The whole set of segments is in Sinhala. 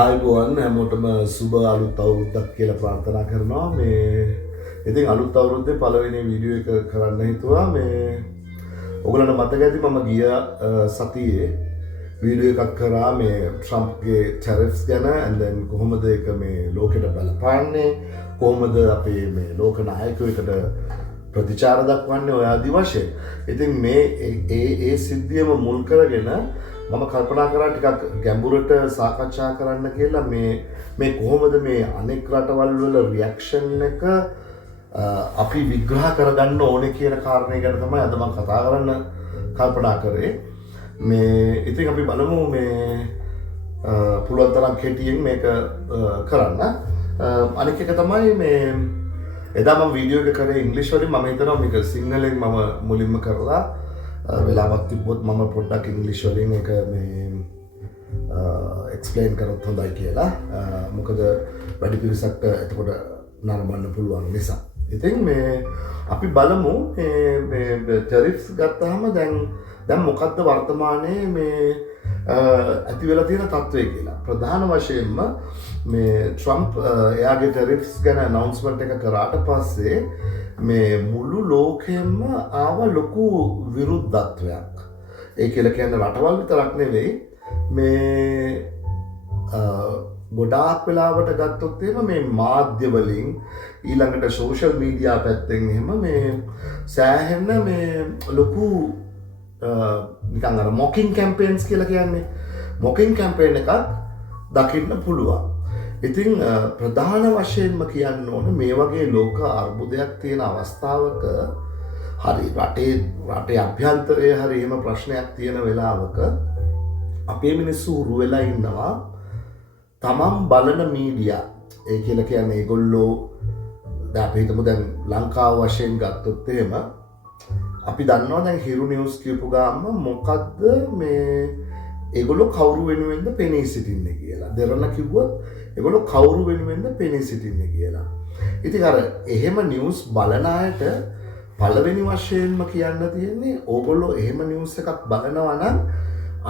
ආයුබෝවන් හැමෝටම සුබ අලුත් අවුරුද්දක් කියලා ප්‍රාර්ථනා කරනවා. මේ ඉතින් අලුත් අවුරුද්දේ පළවෙනි වීඩියෝ එක කරන්න හිතුවා. මේ ඔයගලන්ට මතක ඇති මම ගිය සතියේ වීඩියෝ එකක් කරා මේ ට්‍රම්ප්ගේ ටැරිෆ්ස් ගැන and then කොහොමද ඒක මේ ලෝකෙට බලපාන්නේ, කොහොමද අපේ මේ ලෝක නායකයෙකුට ප්‍රතිචාර දක්වන්නේ ඔය ආදි වශයෙන්. ඉතින් මේ ඒ සිද්ධියම මුල් කරගෙන මම කල්පනා කරා ටිකක් ගැඹුරට සාකච්ඡා කරන්න කියලා මේ කොහොමද මේ අනෙක් රටවල් වල රියැක්ෂන් එක අපි විග්‍රහ කරගන්න ඕනේ කියන කාරණේ ගැන තමයි අද මම කතා කරන්න කල්පනා කරේ. මේ ඉතින් අපි බලමු මේ පුළුවන් තරම් කෙටියෙන් මේක කරන්න. අනික එක තමයි මේ එදා මම වීඩියෝ එක කරේ ඉංග්‍රීසි වලින්. මම හිතනවා මේක සිංහලෙන් මම මුලින්ම කරලා වෙලාවක් තිබ්බොත් මම පොඩ්ඩක් ඉංග්‍රීසි වලින් එක මේ එක්ස්ප්ලেইন කරොත් හොඳයි කියලා. මොකද වැඩි පිරිසක්ට එතකොට නරඹන්න පුළුවන් නිසා. ඉතින් මේ අපි බලමු මේ ටැරිෆ්ස් ගත්තාම දැන් මොකද්ද වර්තමානයේ මේ ඇති වෙලා තියෙන තත්ත්වය කියලා. ප්‍රධාන වශයෙන්ම මේ ට්‍රම්ප් එයාගේ ටැරිෆ්ස් ගැන අනවුන්ස්මන්ට් එක කරාට පස්සේ මේ මුළු ලෝකෙම ආව ලොකු විරුද්ධත්වයක්. ඒ කියලා කියන්නේ රටවල් විතරක් නෙවෙයි, මේ ගොඩාක් වෙලාවට ගත්තොත් එහෙම මේ මාධ්‍ය වලින් ඊළඟට සෝෂල් මීඩියා පැත්තෙන් එහෙම මේ සෑහෙන මේ ලොකු නිකන් අර මොකින් කැම්පේන්ස් කියලා කියන්නේ මොකින් කැම්පේන් එකක් දකින්න පුළුවන්. ඉතින් ප්‍රධාන වශයෙන්ම කියන්න ඕන මේ වගේ ලෝක අර්බුදයක් තියෙන අවස්ථාවක හරි රටේ අභ්‍යන්තරයේ හරි එහෙම ප්‍රශ්නයක් තියෙන වෙලාවක අපේ මිනිස්සු හුරු වෙලා ඉන්නවා තමන් බලන මීඩියා. ඒ කියලා කියන්නේ ඒගොල්ලෝ දැන් අපි හිතමු දැන් ලංකාව වශයෙන් ගත්තොත් එහෙම අපි දන්නවා දැන් හිරු නිවුස් කියපු ගාම මොකද්ද මේ ඒගොල්ලෝ කවුරු වෙනුවෙන්ද පෙනී සිටින්නේ කියලා. දෙරණ කිව්වොත් ඒගොල්ලෝ කවුරු වෙනුවෙන්ද පෙනී සිටින්නේ කියලා. ඉතින් අර එහෙම නිවුස් බලන අයට පළවෙනි වශයෙන්ම කියන්න තියෙන්නේ ඕගොල්ලෝ එහෙම නිවුස් එකක් බලනවා නම්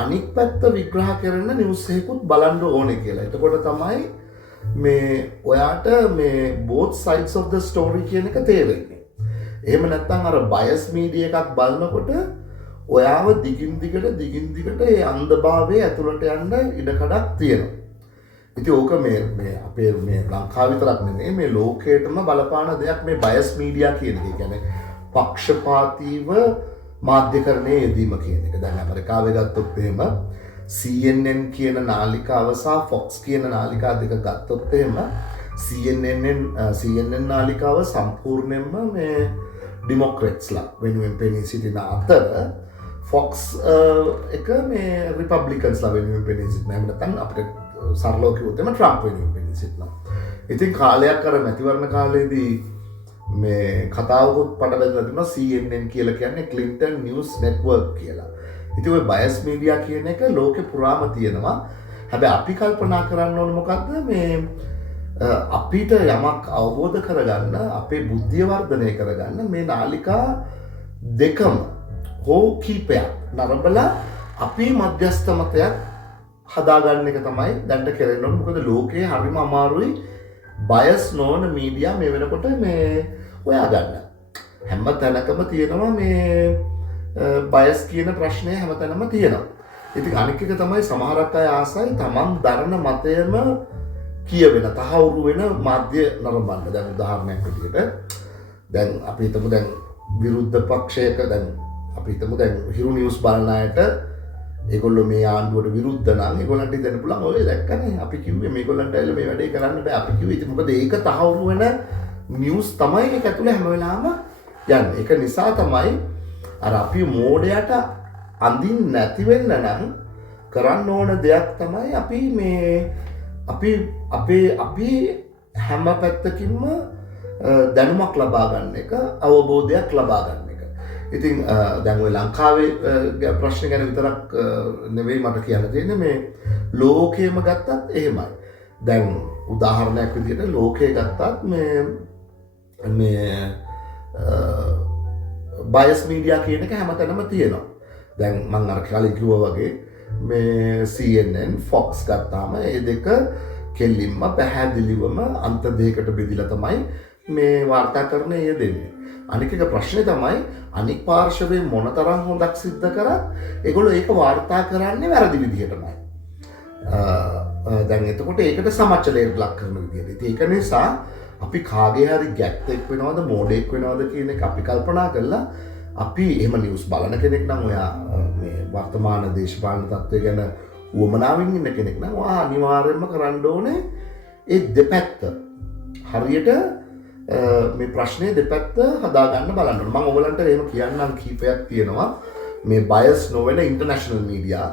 අනික් පැත්ත විග්‍රහ කරන නිවුස් එකකුත් බලන්න ඕනේ කියලා. එතකොට තමයි මේ ඔයාට මේ both sides of the story කියන එක තේරෙන්නේ. එහෙම නැත්නම් අර බයස් මීඩියා එකක් බලනකොට ඔයාව දිගින් දිගට ඒ අන්ධභාවයේ ඇතුළට යන්න ඉඩකඩක් තියෙනවා. ඉතින් ඕක මේ අපේ මේ ලංකාව විතරක් නෙමෙයි මේ ලෝකේටම බලපාන දෙයක් මේ බයස් මීඩියා කියන එක. කියන්නේ පක්ෂපාතීව මාධ්‍යකරණයේ යෙදීම කියන එක. දැන් ඇමරිකාවේ ගත්තොත් එහෙම CNN කියන නාලිකාව සහ Fox කියන නාලිකා දෙක ගත්තොත් එහෙම CNN නාලිකාව සම්පූර්ණයෙන්ම මේ ඩෙමොක්‍රැට්ස්ලා වෙනුවෙන් පෙනී සිටින අතර Fox එක මේ රිපබ්ලිකන්ස්ලා වෙනුවෙන් පෙනී සිටින. එහෙම නැත්නම් අපිට සරලව කිව්වොත් එම ට්‍රම්ප් වෙනුවෙන් පෙනී සිටිනවා. ඉතින් කාලයක් අර මැතිවරණ කාලේදී මේ කතාවකුත් පට බැඳලා තිබුණා CNN කියලා කියන්නේ ක්ලින්ටන් නිවුස් නෙට්වර්ක් කියලා. ඉතින් ওই බයස් මීඩියා කියන එක ලෝකෙ පුරාම තියෙනවා. හැබැයි අපි කල්පනා කරන්න ඕනේ මොකද්ද මේ අපිට යමක් අවබෝධ කරගන්න, අපේ බුද්ධිය වර්ධනය කරගන්න මේ නාලිකා දෙකම හෝ කීපයක් නරඹලා අපි මධ්‍යස්ථ මතයක් හදාගන්න එක තමයි දැන්ට කරන්න ඕනේ. මොකද ලෝකයේ හරිම අමාරුයි බයස් නොවන මීඩියා මේ වෙනකොට මේ හොයාගන්න. හැම තැනකම තියෙනවා මේ බයස් කියන ප්‍රශ්නය හැම තැනම තියෙනවා. ඉතින් අනික් එක තමයි සමහරක් අය ආසයි තමන් දරන මතයම කියවෙන තහවුරු වෙන මාධ්‍ය නරඹන්න. දැන් උදාහරණයක් විදිහට දැන් අපි හිතමු දැන් විරුද්ධ පක්ෂයක දැන් අපි හිතමු දැන් හිරු නිවුස් බලන අයට ඒගොල්ලෝ මේ ආණ්ඩුවට විරුද්ධ නම් ඒගොල්ලන්ට දෙන්න පුළුවන්. ඔය දැක්කනේ අපි කිව්වේ මේගොල්ලන්ට ඇවිල්ලා මේ වැඩේ කරන්න බෑ. අපි කිව්වේ ඉතින් මොකද ඒක තහවුරු වෙන නිවුස් තමයි ඒක ඇතුලේ හැම වෙලාවම යන්නේ. ඒක නිසා තමයි අර අපි මෝඩයට අඳින්න නැති වෙන්න නම් කරන්න ඕන දෙයක් තමයි අපි මේ අපි හැම පැත්තකින්ම දැනුමක් ලබා ගන්න එක, අවබෝධයක් ලබා ගන්න එක. ඉතින් දැන් ඔය ලංකාවේ ප්‍රශ්න ගැන විතරක් නෙවෙයි මට කියන්න තියෙන්නේ මේ ලෝකයේම ගත්තත් එහෙමයි. දැන් උදාහරණයක් විදිහට ලෝකයේ ගත්තත් මේ බයස් මීඩියා කියන එක හැමතැනම තියෙනවා. දැන් මම අර කලින් කිව්වා වගේ මේ CNN Fox ගත්තාම ඒ දෙක කෙල්ලින්ම පැහැදිලිවම අන්ත දෙකකට බෙදිලා තමයි මේ වාර්තාකරණය යෙදෙන්නේ. අනික එක ප්‍රශ්නේ තමයි අනික් පාර්ශවයේ මොනතරම් හොඳක් සිද්ධ කරත් ඒගොල්ලෝ ඒක වාර්තා කරන්නේ වැරදි විදිහටමයි. දැන් එතකොට ඒකට සමච්චලයට ලක් කරන විදිහට. ඒක නිසා අපි කාගේ හරි ගැත්තෙක් වෙනවද මෝඩෙක් වෙනවද කියන එක අපි කල්පනා කරලා අපි එහෙම නිවුස් බලන කෙනෙක් නම් ඔයා මේ වර්තමාන දේශපාලන තත්ත්වය ගැන උවමනාවෙන් ඉන්න කෙනෙක් නම් ඔයා අනිවාර්යයෙන්ම කරන්න ඕනේ ඒ දෙපැත්ත හරියට මේ ප්‍රශ්නේ දෙපැත්ත හදාගන්න බලන්න ඕනේ. මම ඔයගලන්ට එහෙම කියන්නම් කීපයක් තියෙනවා. මේ බයස් නොවන ඉන්ටර්නැෂනල් මීඩියා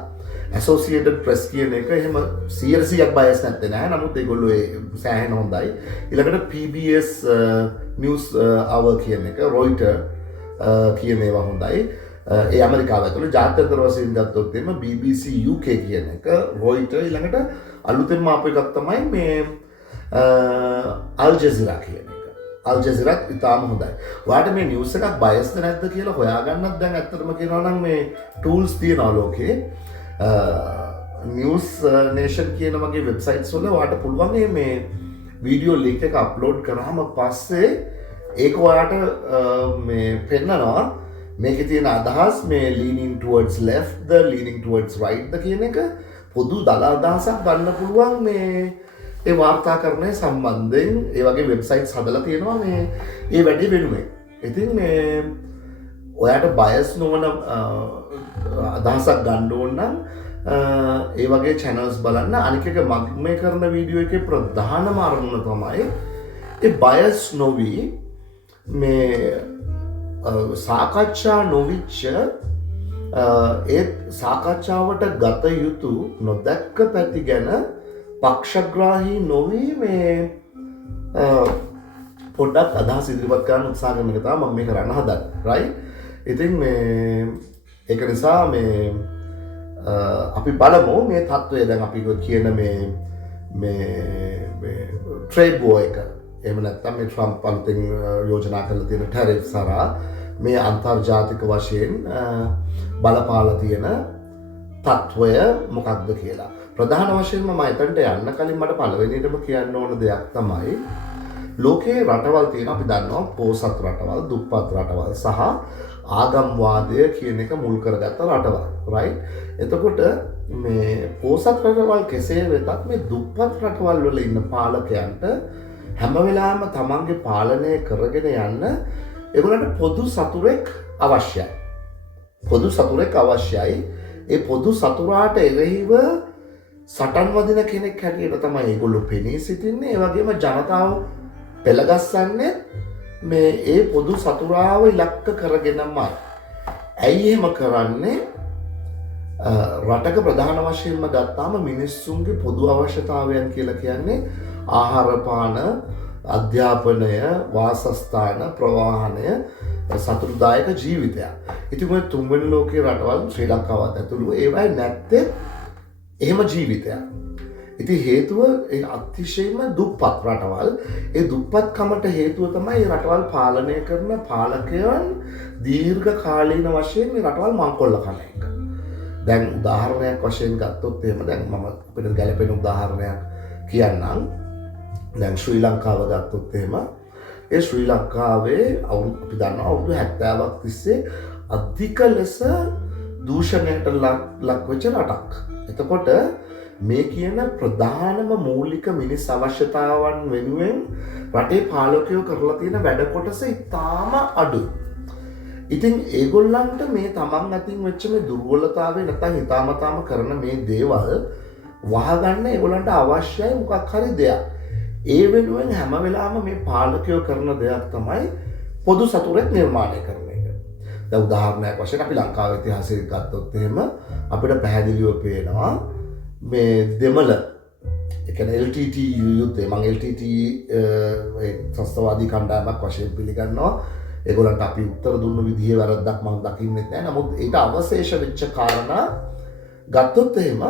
ඇසෝසියේටඩ් ප්‍රෙස් කියන එක එහෙම 100%ක් බයස් නැත්තේ නෑ. නමුත් ඒගොල්ලෝ සෑහෙන හොඳයි. ඊළඟට PBS නිවුස් අවර් කියන එක Reuters කියන ඒවා හොඳයි. ඒ ඇමරිකාව ඇතුළේ ජාත්‍යන්තර වශයෙන් ගත්තොත් එimhe BBC UK කියන එක Reuters ඊළඟට අලුතෙන්ම ආපු එකක් තමයි මේ Al Jazeera කියන එක. Al Jazeera ඉතාම හොඳයි. ඔයාලට මේ නිවුස් එකක් බයස්ද නැද්ද කියලා හොයාගන්නත් දැන් ඇත්තටම කියනවා නම් මේ ටූල්ස් තියෙනවා ලෝකේ. නිවස් නේෂන් කියන වගේ වෙබ්සයිට්ස් වල ඔයාලට පුළුවන් මේ වීඩියෝ ලින්ක් එක අප්ලෝඩ් කරාම පස්සේ ඒක ඔයාලට මේ පෙන්නනවා මේකේ තියෙන අදහස් මේ leaning towards left ද leaning towards right ද කියන එක පොදු දල අදහසක් ගන්න පුළුවන් මේ ඒ වාර්තාකරණය සම්බන්ධයෙන් ඒ වගේ වෙබ්සයිට්ස් හදලා තියෙනවා මේ ඒ වැඩේ වෙනුවෙන්. ඉතින් මේ ඔයාට බයස් නොවන අදහසක් ගන්න ඕන නම් ඒ වගේ channels බලන්න. අනික එක මම මේ කරන වීඩියෝ එකේ ප්‍රධානම අරමුණ තමයි ඒ බයස් නොවි මේ සාකච්ඡා නොවිච්ච ඒ සාකච්ඡාවට ගත යුතු නොදැක්ක පැති ගැන පක්ෂග්‍රාහී නොවි මේ පොඩ්ඩක් අදහස් ඉදිරිපත් කරන්න උත්සාහ කරන එක තමයි මම මේ කරන්න හදන්නේ. right? ඉතින් මේ ඒක නිසා මේ අපි බලමු මේ තත්ත්වය දැන් අපි කියන මේ ට්‍රේඩ් වෝර් එක එහෙම නැත්නම් මේ ට්‍රම්ප් අලුතෙන් යෝජනා කරලා තියෙන ටැරිෆ්ස් හරහා මේ අන්තර්ජාතික වශයෙන් බලපාලා තියෙන තත්ත්වය මොකක්ද කියලා. ප්‍රධාන වශයෙන්ම මම එතනට යන්න කලින් මට පළවෙනියටම කියන්න ඕන දෙයක් තමයි ලෝකයේ රටවල් තියෙන අපි දන්නවා පොහොසත් රටවල්, දුප්පත් රටවල් සහ ආගම්වාදය කියන එක මුල් කරගත්ත රටවල්. right? එතකොට මේ පොහොසත් රටවල් කෙසේ වෙතත් මේ දුප්පත් රටවල් වල ඉන්න පාලකයන්ට හැම වෙලාවෙම තමන්ගේ පාලනය කරගෙන යන්න ඒගොල්ලන්ට පොදු සතුරෙක් අවශ්‍යයි. පොදු සතුරෙක් අවශ්‍යයි. ඒ පොදු සතුරාට එරෙහිව සටන් වදින කෙනෙක් හැටියට තමයි ඒගොල්ලෝ පෙනී සිටින්නේ. ඒ වගේම ජනතාව පෙළගස්සන්නේ මේ ඒ පොදු සතුරාව ඉලක්ක කරගෙනමයි. ඇයි එහෙම කරන්නේ? රටක ප්‍රධාන වශයෙන්ම ගත්තාම මිනිස්සුන්ගේ පොදු අවශ්‍යතාවයන් කියලා කියන්නේ ආහාර පාන, අධ්‍යාපනය, වාසස්ථාන, ප්‍රවාහනය, සතුටුදායක ජීවිතයක්. ඉතින් ඔය තුන්වෙනි ලෝකයේ රටවල් ශ්‍රී ලංකාවත් ඇතුළු ඒවයි නැත්තේ එහෙම ජීවිතයක්. ඉතින් හේතුව ඒ අතිශයින්ම දුප්පත් රටවල්. ඒ දුප්පත්කමට හේතුව තමයි මේ රටවල් පාලනය කරන පාලකයන් දීර්ඝ කාලීන වශයෙන් මේ රටවල් මංකොල්ල කන එක. දැන් උදාහරණයක් වශයෙන් ගත්තොත් එහෙම දැන් මම අපිට ගැලපෙන උදාහරණයක් කියන්නම්. දැන් ශ්‍රී ලංකාව ගත්තොත් එහෙම ඒ ශ්‍රී ලංකාවේ අපි දන්නවා අවුරුදු 70ක් තිස්සේ අධික ලෙස දූෂණයට ලක් වෙච්ච රටක්. එතකොට මේ කියන ප්‍රධානම මූලික මිනිස් අවශ්‍යතාවන් වෙනුවෙන් රටේ පාලකයෝ කරලා තියෙන වැඩ කොටස ඉතාම අඩුයි. ඉතින් ඒගොල්ලන්ට මේ තමන් අතින් වෙච්ච මේ දුර්වලතාවය නැත්නම් හිතාමතාම කරන මේ දේවල් වහගන්න ඒගොල්ලන්ට අවශ්‍යයි මොකක් හරි දෙයක්. ඒ වෙනුවෙන් හැම වෙලාවෙම මේ පාලකයෝ කරන දෙයක් තමයි පොදු සතුරෙක් නිර්මාණය කරන එක. දැන් උදාහරණයක් වශයෙන් අපි ලංකාවේ ඉතිහාසය ගත්තොත් එහෙම අපිට පැහැදිලිව පේනවා මේ දෙමළ ඒ කියන්නේ LTT යුද්ධය. මම LTT ඒ ත්‍රස්තවාදී කණ්ඩායමක් වශයෙන් පිළිගන්නවා. ඒගොල්ලන්ට අපි උත්තර දුන්න විදිහේ වැරද්දක් මම දකින්නෙත් නැහැ. නමුත් ඒක අවශේෂ වෙච්ච කාරණා ගත්තොත් එහෙම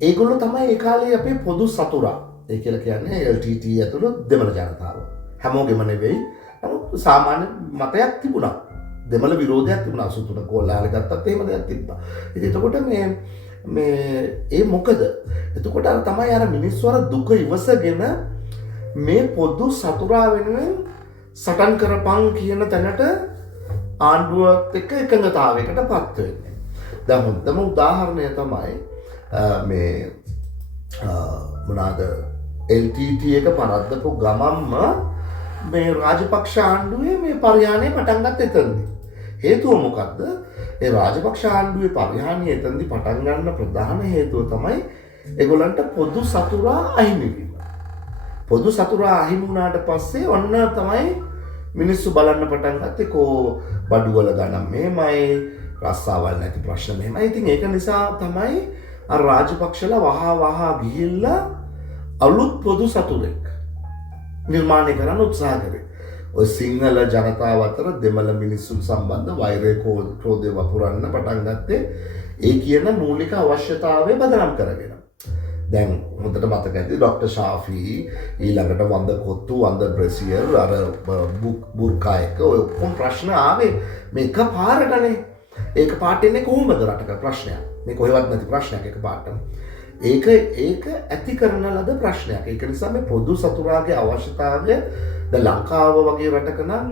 ඒගොල්ලෝ තමයි ඒ කාලේ අපේ පොදු සතුරා. ඒ කියලා කියන්නේ LTT ඇතුළු දෙමළ ජනතාව. හැමෝගෙම නෙවෙයි. නමුත් සාමාන්‍ය මතයක් තිබුණා. දෙමළ විරෝධයක් තිබුණා. සුතුන කොල්ලාලේ ගත්තත් එහෙම දෙයක් තිබ්බා. ඉතින් එතකොට මේ ඒ මොකද? එතකොට අර තමයි අර මිනිස්සු අර දුක ඉවසගෙන මේ පොදු සතුරා වෙනුවෙන් සටන් කරපන් කියන තැනට ආණ්ඩුවත් එක්ක එකඟතාවයකට පත් වෙන්නේ. දැන් හොඳම උදාහරණය තමයි මේ මොනවාද LTT එක පරද්දපු ගමම්ම මේ රාජපක්ෂ ආණ්ඩුවේ මේ පරිහානිය පටන් ගත්ත එතනදී. හේතුව මොකද්ද? ඒ රාජපක්ෂ ආණ්ඩුවේ පරිහානිය එතනදී පටන් ගන්න ප්‍රධාන හේතුව තමයි ඒගොල්ලන්ට පොදු සතුරා අහිමි වීම. පොදු සතුරා අහිමි වුණාට පස්සේ ඔන්න තමයි මිනිස්සු බලන්න පටන් ගත්තේ කෝ බඩුවල ගණන් මෙහෙමයි, රස්සාවල් නැති ප්‍රශ්න මෙහෙමයි. ඉතින් ඒක නිසා තමයි අර රාජපක්ෂලා වහා ගිහිල්ලා අලුත් පොදු සතුරෙක් නිර්මාණය කරන්න උත්සාහ කරේ. ඔය සිංහල ජනතාව අතර දෙමළ මිනිස්සුන් සම්බන්ධ වෛරය ක්‍රෝධය වපුරන්න පටන් ගත්තේ ඒ කියන මූලික අවශ්‍යතාවය බදනම් කරගෙන. දැන් හොඳට මතක ඇති ඩොක්ටර් ෂාෆී ඊළඟට වන්ද කොත්තු වන්ද බ්‍රෙසියර් අර බුර්කා එක ඔය ඔක්කොම ප්‍රශ්න ආවේ මේක පාරටනේ. ඒක පාට එන්නේ කොහොමද රටක ප්‍රශ්නයක්. මේ කොහෙවත් නැති ප්‍රශ්නයක් එක පාටම. ඒක ඇති කරන ලද ප්‍රශ්නයක්. ඒක නිසා මේ පොදු සතුරාගේ අවශ්‍යතාවය ද ලංකාව වගේ රටක නම්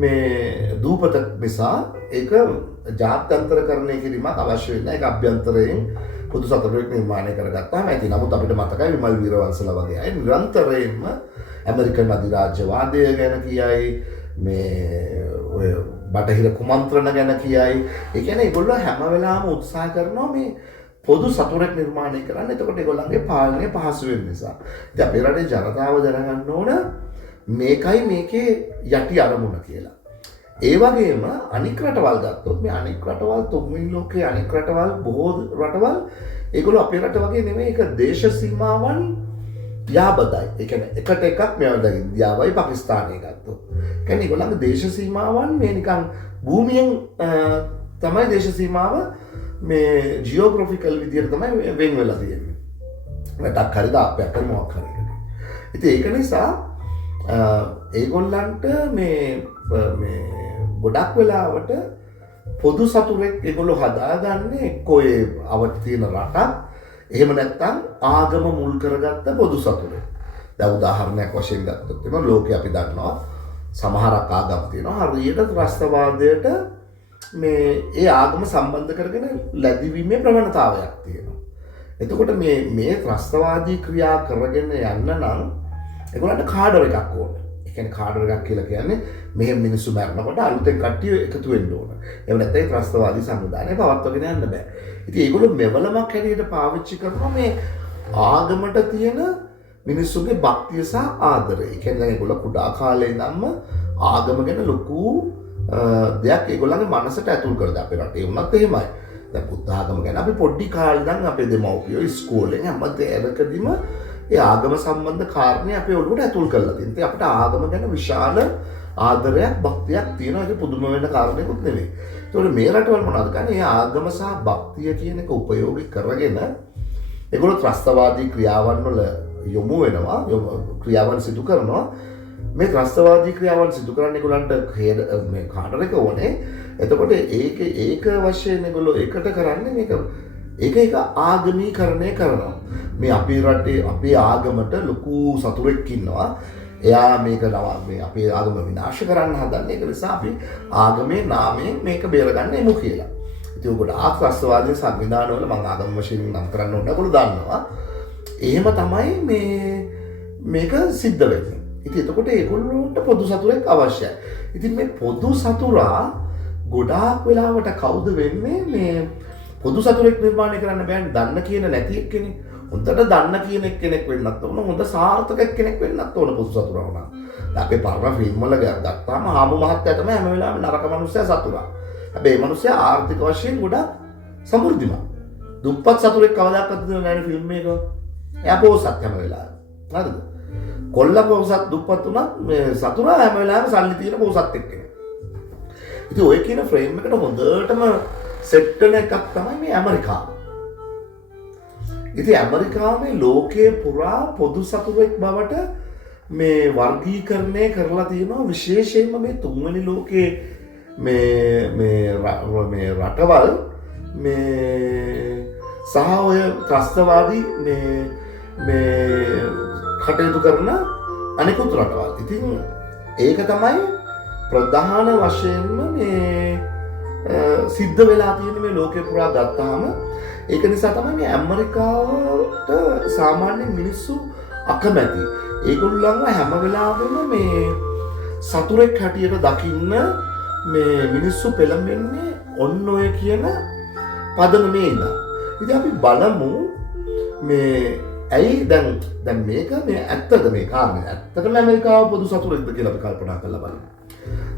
මේ දූපත නිසා ඒක ජාත්‍යන්තරකරණය කිරීමක් අවශ්‍ය වෙන්නේ. ඒක අභ්‍යන්තරයෙන් පොදු සතුරෙක් නිර්මාණය කරගත්තාම ඇති. නමුත් අපිට මතකයි විමල් වීරවංශලා වගේ අය නිරන්තරයෙන්ම ඇමරිකන් අධිරාජ්‍යවාදය ගැන කියයි, මේ ඔය බටහිර කුමන්ත්‍රණ ගැන කියයි. ඒ කියන්නේ ඒගොල්ලෝ හැම වෙලාවෙම උත්සාහ කරනවා මේ පොදු සතුරෙක් නිර්මාණය කරන්න. එතකොට ඒගොල්ලන්ගේ පාලනය පහසු වෙන නිසා. ඉතින් අපේ රටේ ජනතාව දැනගන්න ඕන මේකයි මේකේ යටි අරමුණ කියලා. ඒ වගේම අනික් රටවල් ගත්තොත් මේ අනික් රටවල් තුන්වෙනි ලෝකයේ අනික් රටවල් බොහෝ රටවල් ඒගොල්ලෝ අපේ රට වගේ නෙමෙයි. ඒක දේශ සීමාවන් යාබදයි. ඒ කියන්නේ එකට එකක් මේවා දැන් ඉන්දියාවයි පාකිස්තානයයි ගත්තොත්. ඒ කියන්නේ ඒගොල්ලන්ගේ දේශ සීමාවන් මේ නිකන් භූමියෙන් තමයි දේශ සීමාව මේ ජියෝග්‍රැෆිකල් විදියට තමයි වෙන් වෙලා තියෙන්නේ. රටක් හරි දාපයක් හරි මොකක් හරි. ඉතින් ඒක නිසා ඒගොල්ලන්ට මේ ගොඩක් වෙලාවට පොදු සතුරෙක් ඒගොල්ලෝ හදාගන්නේ එක්කෝ ඒ අවට තියෙන රටක්, එහෙම නැත්නම් ආගම මුල් කරගත්ත පොදු සතුරෙක්. දැන් උදාහරණයක් වශයෙන් ගත්තොත් එම ලෝකේ අපි දන්නවා සමහරක් ආගම් තියෙනවා හරියට ත්‍රස්තවාදයට මේ ඒ ආගම සම්බන්ධ කරගෙන ලැබීමේ ප්‍රවණතාවයක් තියෙනවා. එතකොට මේ ත්‍රස්තවාදී ක්‍රියා කරගෙන යන්න නම් ඒගොල්ලන්ට කාඩර් එකක් ඕන. ඒ කියන්නේ කාඩර් එකක් කියලා කියන්නේ මෙහෙම මිනිස්සු මරනකොට අලුතෙන් කට්ටිය එකතු වෙන්න ඕන. එහෙම නැත්නම් ඒ ත්‍රස්තවාදී සමුදායය පවත්වාගෙන යන්න බෑ. ඉතින් ඒගොල්ලෝ මෙවලමක් හැටියට පාවිච්චි කරනවා මේ ආගමට තියෙන මිනිස්සුගේ භක්තිය සහ ආදරය. ඒ කියන්නේ ඒගොල්ලෝ කුඩා කාලේ ඉඳන්ම ආගම ගැන ලොකු දෙයක් ඒගොල්ලන්ගේ මනසට ඇතුල් කරලා අපේ රටේ වුණත් එහෙමයි. දැන් බුද්ධ ආගම ගැන අපි පොඩි කාලේ ඉඳන් අපේ දෙමව්පියෝ ඉස්කෝලෙන් හැම දෙයකදීම ඒ ආගම සම්බන්ධ කාරණේ අපේ ඔළුවට ඇතුල් කරලා තියෙනවා. ඉතින් අපිට ආගම ගැන විශාල ආදරයක් භක්තියක් තියෙනවා. ඒක පුදුම වෙන කාරණයක්වත් නෙවෙයි. ඒතකොට මේ රටවල් මොනවද කරන්නේ? මේ ආගම සහ භක්තිය කියන එක උපයෝගී කරගෙන ඒගොල්ලෝ ත්‍රස්තවාදී ක්‍රියාවන් වල යොමු වෙනවා. ක්‍රියාවන් සිදු කරනවා. මේ ත්‍රස්තවාදී ක්‍රියාවන් සිදු කරන්න ඒගොල්ලන්ට මේ කාඩර් එක ඕනේ. එතකොට ඒක වශයෙන් ඒගොල්ලෝ ඒකට කරන්නේ මේක ආගමීකරණය කරනවා. මේ අපේ රටේ අපේ ආගමට ලොකු සතුරෙක් ඉන්නවා. එයා මේක මේ අපේ ආගම විනාශ කරන්න හදන්නේ. ඒක නිසා අපි ආගමේ නාමයෙන් මේක බේරගන්න එමු කියලා. ඉතින් ඔකට ත්‍රස්තවාදී සංවිධානවල මම ආගම වශයෙන් නම් කරන්න ඕන ඒගොල්ලෝ දන්නවා. එහෙම තමයි මේක සිද්ධ වෙන්නේ. ඉතින් එතකොට ඒගොල්ලන්ට පොදු සතුරෙක් අවශ්‍යයි. ඉතින් මේ පොදු සතුරා ගොඩාක් වෙලාවට කවුද වෙන්නේ? මේ පොදු සතුරෙක් නිර්මාණය කරන්න බෑනේ දන්න කියන නැති එක්කෙනෙක්. හොඳට දන්න කියන කෙනෙක් වෙන්නත් ඕන. හොඳ සාර්ථක කෙනෙක් වෙන්නත් ඕන පොදු සතුරා වුණා. දැන් අපේ පරණ ෆිල්ම් වල ගත්තාම ආමු මහත්තයා තමයි හැම වෙලාවෙම නරක මිනිස්සයා සතුරා. හැබැයි මේ මිනිස්සයා ආර්ථික වශයෙන් ගොඩක් සමෘද්ධිමත්. දුප්පත් සතුරෙක් කවදාකවත් නෑ ෆිල්ම් එක. එයා පොසත් හැම වෙලාවෙම. හරිද? කොල්ල පොසත් දුප්පත් උනත් මේ සතුරා හැම වෙලාවෙම සල්ලි තියෙන පොසත් එක්කෙනෙක්. ඉතින් ඔය කියන ෆ්‍රේම් එකට හොඳටම සෙට් වෙන එකක් තමයි මේ ඇමරිකාව. ඉතින් ඇමරිකාවේ ලෝකයේ පුරා පොදු සතුරෙක් බවට මේ වර්ගීකරණය කරලා තියෙනවා. විශේෂයෙන්ම මේ තුන්වෙනි ලෝකයේ මේ රටවල් මේ සහ ඔය ත්‍රස්තවාදී මේ කටයුතු කරන අනෙකුත් රටවල්. ඉතින් ඒක තමයි ප්‍රධාන වශයෙන්ම මේ සිද්ධ වෙලා තියෙන මේ ලෝකේ පුරා ගත්තාම. ඒක නිසා තමයි මේ ඇමරිකාවට සාමාන්‍ය මිනිස්සු අකමැති. ඒගොල්ලන්ව හැම වෙලාවෙම මේ සතුරෙක් හැටියට දකින්න මේ මිනිස්සු පෙළඹෙන්නේ ඔන්න ඔය කියන පදනමේ ඉඳලා. ඉතින් අපි බලමු මේ ඇයි දැන් මේක මේ ඇත්තද මේ කාරණේ ඇත්තටම ඇමරිකාව පොදු සතුරෙක්ද කියලා අපි කල්පනා කරලා බලමු.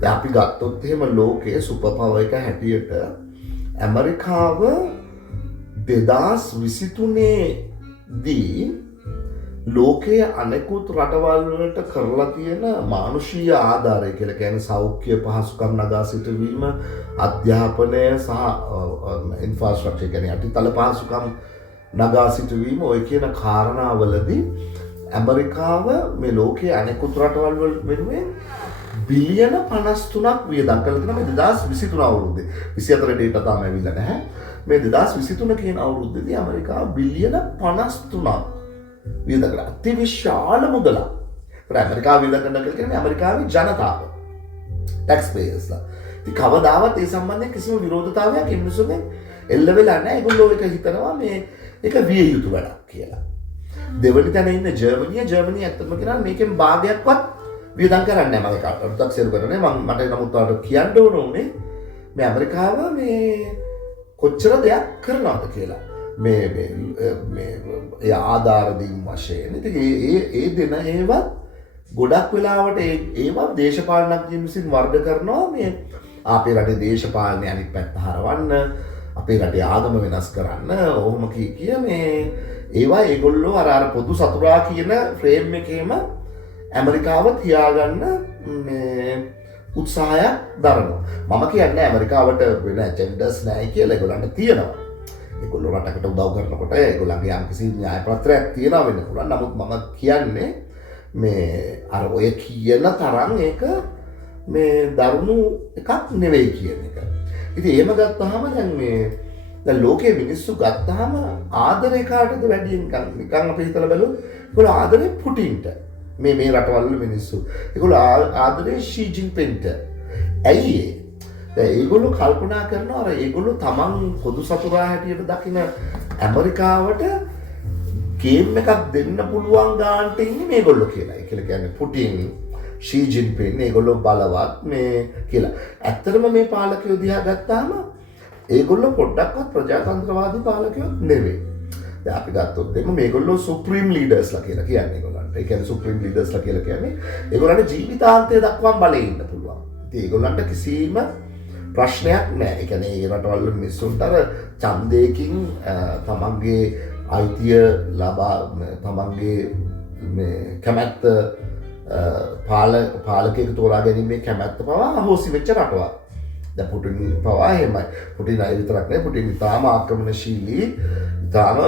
දැන් අපි ගත්තොත් එහෙම ලෝකයේ සුපර් පවර් එක හැටියට ඇමරිකාව 2023 දී ලෝකයේ අනෙකුත් රටවල් වලට කරලා තියෙන මානුෂීය ආධාරය කියලා කියන්නේ සෞඛ්‍ය පහසුකම් නගා සිටවීම, අධ්‍යාපනය සහ ඉන්ෆ්‍රාස්ට්‍රක්චර් කියන්නේ අටිතල පහසුකම් නගා සිටවීම ඔය කියන කාරණාවලදී ඇමරිකාව මේ ලෝකයේ අනෙකුත් රටවල් වල වෙනුවෙන් බිලියන 53ක් වියදම් කරලා තියෙනවා මේ 2023 අවුරුද්දේ. 24 ඩේටා තාම ඇවිල්ලා නැහැ. මේ 2023 කියන අවුරුද්දේදී ඇමරිකාව බිලියන 53ක් වියදම් කළා. අති විශාල මුදලක්. ඒත් ඇමරිකාව වියදම් කරනවා කියන්නේ ඇමරිකාවේ ජනතාව. ටැක්ස් පේයර්ස්ලා. ඉතින් කවදාවත් ඒ සම්බන්ධයෙන් කිසිම විරෝධතාවයක් මිනිස්සුන්ගෙන් එල්ල වෙලා නැහැ. ඒගොල්ලෝ ඒක හිතනවා මේ ඒක විය යුතු වැඩක් කියලා. දෙවනි තැන ඉන්න ජර්මනිය ඇත්තම කියනවා මේකෙන් භාගයක්වත් වියදම් කරන්නේ නැහැ. මම කටුක් සෙල් කරන්නේ මට නමුත් ඔයාලට කියන්න ඕනේ මේ ඇමරිකාව මේ කොච්චර දෙයක් කරනවද කියලා. මේ ආධාර දීම් වශයෙන්. ඉතින් ඒ දෙන ඒවත් ගොඩක් වෙලාවට ඒවා දේශපාලනඥයින් විසින් වර්ධ කරනවා මේ අපේ රටේ දේශපාලනය අනිත් පැත්ත හරවන්න, අපේ රටේ ආගම වෙනස් කරන්න, ඔහොම කිය මේ ඒවා ඒගොල්ලෝ අර පොදු සතුරා කියන ෆ්‍රේම් එකේම ඇමරිකාව තියාගන්න මේ උත්සාහයක් දරනවා. මම කියන්නේ ඇමරිකාවට වෙන ඇජෙන්ඩස් නැහැ කියලා. ඒගොල්ලන්ට තියෙනවා. ඒගොල්ලෝ රටකට උදව් කරනකොට ඒගොල්ලන්ගේ යම්කිසි න්‍යාය පත්‍රයක් තියනවා වෙන්න පුළුවන්. නමුත් මම කියන්නේ මේ අර ඔය කියන තරම් ඒක මේ දරුණු එකක් නෙවෙයි කියන එක. ඉතින් එහෙම ගත්තාම දැන් ලෝකයේ මිනිස්සු ගත්තාම ආදරේ කාටද වැඩි නිකන් අපි හිතලා බලමු. ඒගොල්ලෝ ආදරේ පුටින්ට. මේ රටවල් මිනිස්සු. ඒගොල්ලෝ ආදරේ ෂී ජින්පින්ට. ඇයි ඒ? දැන් ඒගොල්ලෝ කල්පනා කරනවා අර ඒගොල්ලෝ තමන් පොදු සතුරා හැටියට දකින ඇමරිකාවට ගේම් එකක් දෙන්න පුළුවන් ගානට ඉන්නේ මේගොල්ලෝ කියලා. ඒ කියලා කියන්නේ පුටින්, ෂී ජින්පින් ඒගොල්ලෝ බලවත් මේ කියලා. ඇත්තටම මේ පාලකයෝ දිහා ගත්තාම ඒගොල්ලෝ පොඩ්ඩක්වත් ප්‍රජාතන්ත්‍රවාදී පාලකයෝ නෙවෙයි. දැන් අපි ගත්තොත් එimhe මේගොල්ලෝ සුප්‍රීම් ලීඩර්ස්ලා කියලා කියන්නේ ඒගොල්ලන්ට. ඒ කියන්නේ සුප්‍රීම් ලීඩර්ස්ලා කියලා කියන්නේ ඒගොල්ලන්ට ජීවිතාන්තය දක්වාම බලේ ඉන්න පුළුවන්. ඉතින් ඒගොල්ලන්ට කිසිම ප්‍රශ්නයක් නැහැ. ඒ කියන්නේ ඒ රටවල් මිනිස්සුන්ට අර ඡන්දයකින් තමන්ගේ අයිතිය ලබා තමන්ගේ මේ කැමැත්ත පාලකයෙකු තෝරා ගැනීමේ කැමැත්ත පවා අහෝසි වෙච්ච රටවල්. දැන් පුටින් පවා එහෙමයි. පුටින් අය විතරක් නෙවෙයි. පුටින් ඉතාම ආක්‍රමණශීලී, ඉතාම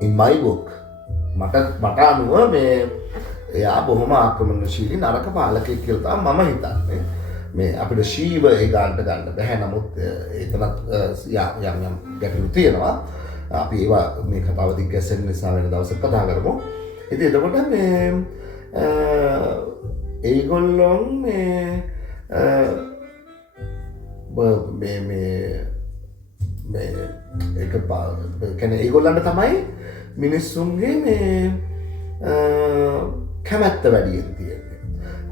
in my book මට අනුව මේ එයා බොහොම ආක්‍රමණශීලී නරක පාලකයෙක් කියලා තමයි මම හිතන්නේ. මේ අපිට ශීව ඒ ගන්නට ගන්න බැහැ. නමුත් එතනත් යම් ගැටලු තියෙනවා. අපි ඒවා මේ කතාව දිග්ගැසෙන නිසා වෙන දවසක් කතා කරමු. ඉතින් එතකොට ඒගොල්ලොන් ඒක කියන්නේ ඒගොල්ලන්ට තමයි මිනිස්සුන්ගේ මේ කැමැත්ත වැඩියෙන් තියෙන්නේ.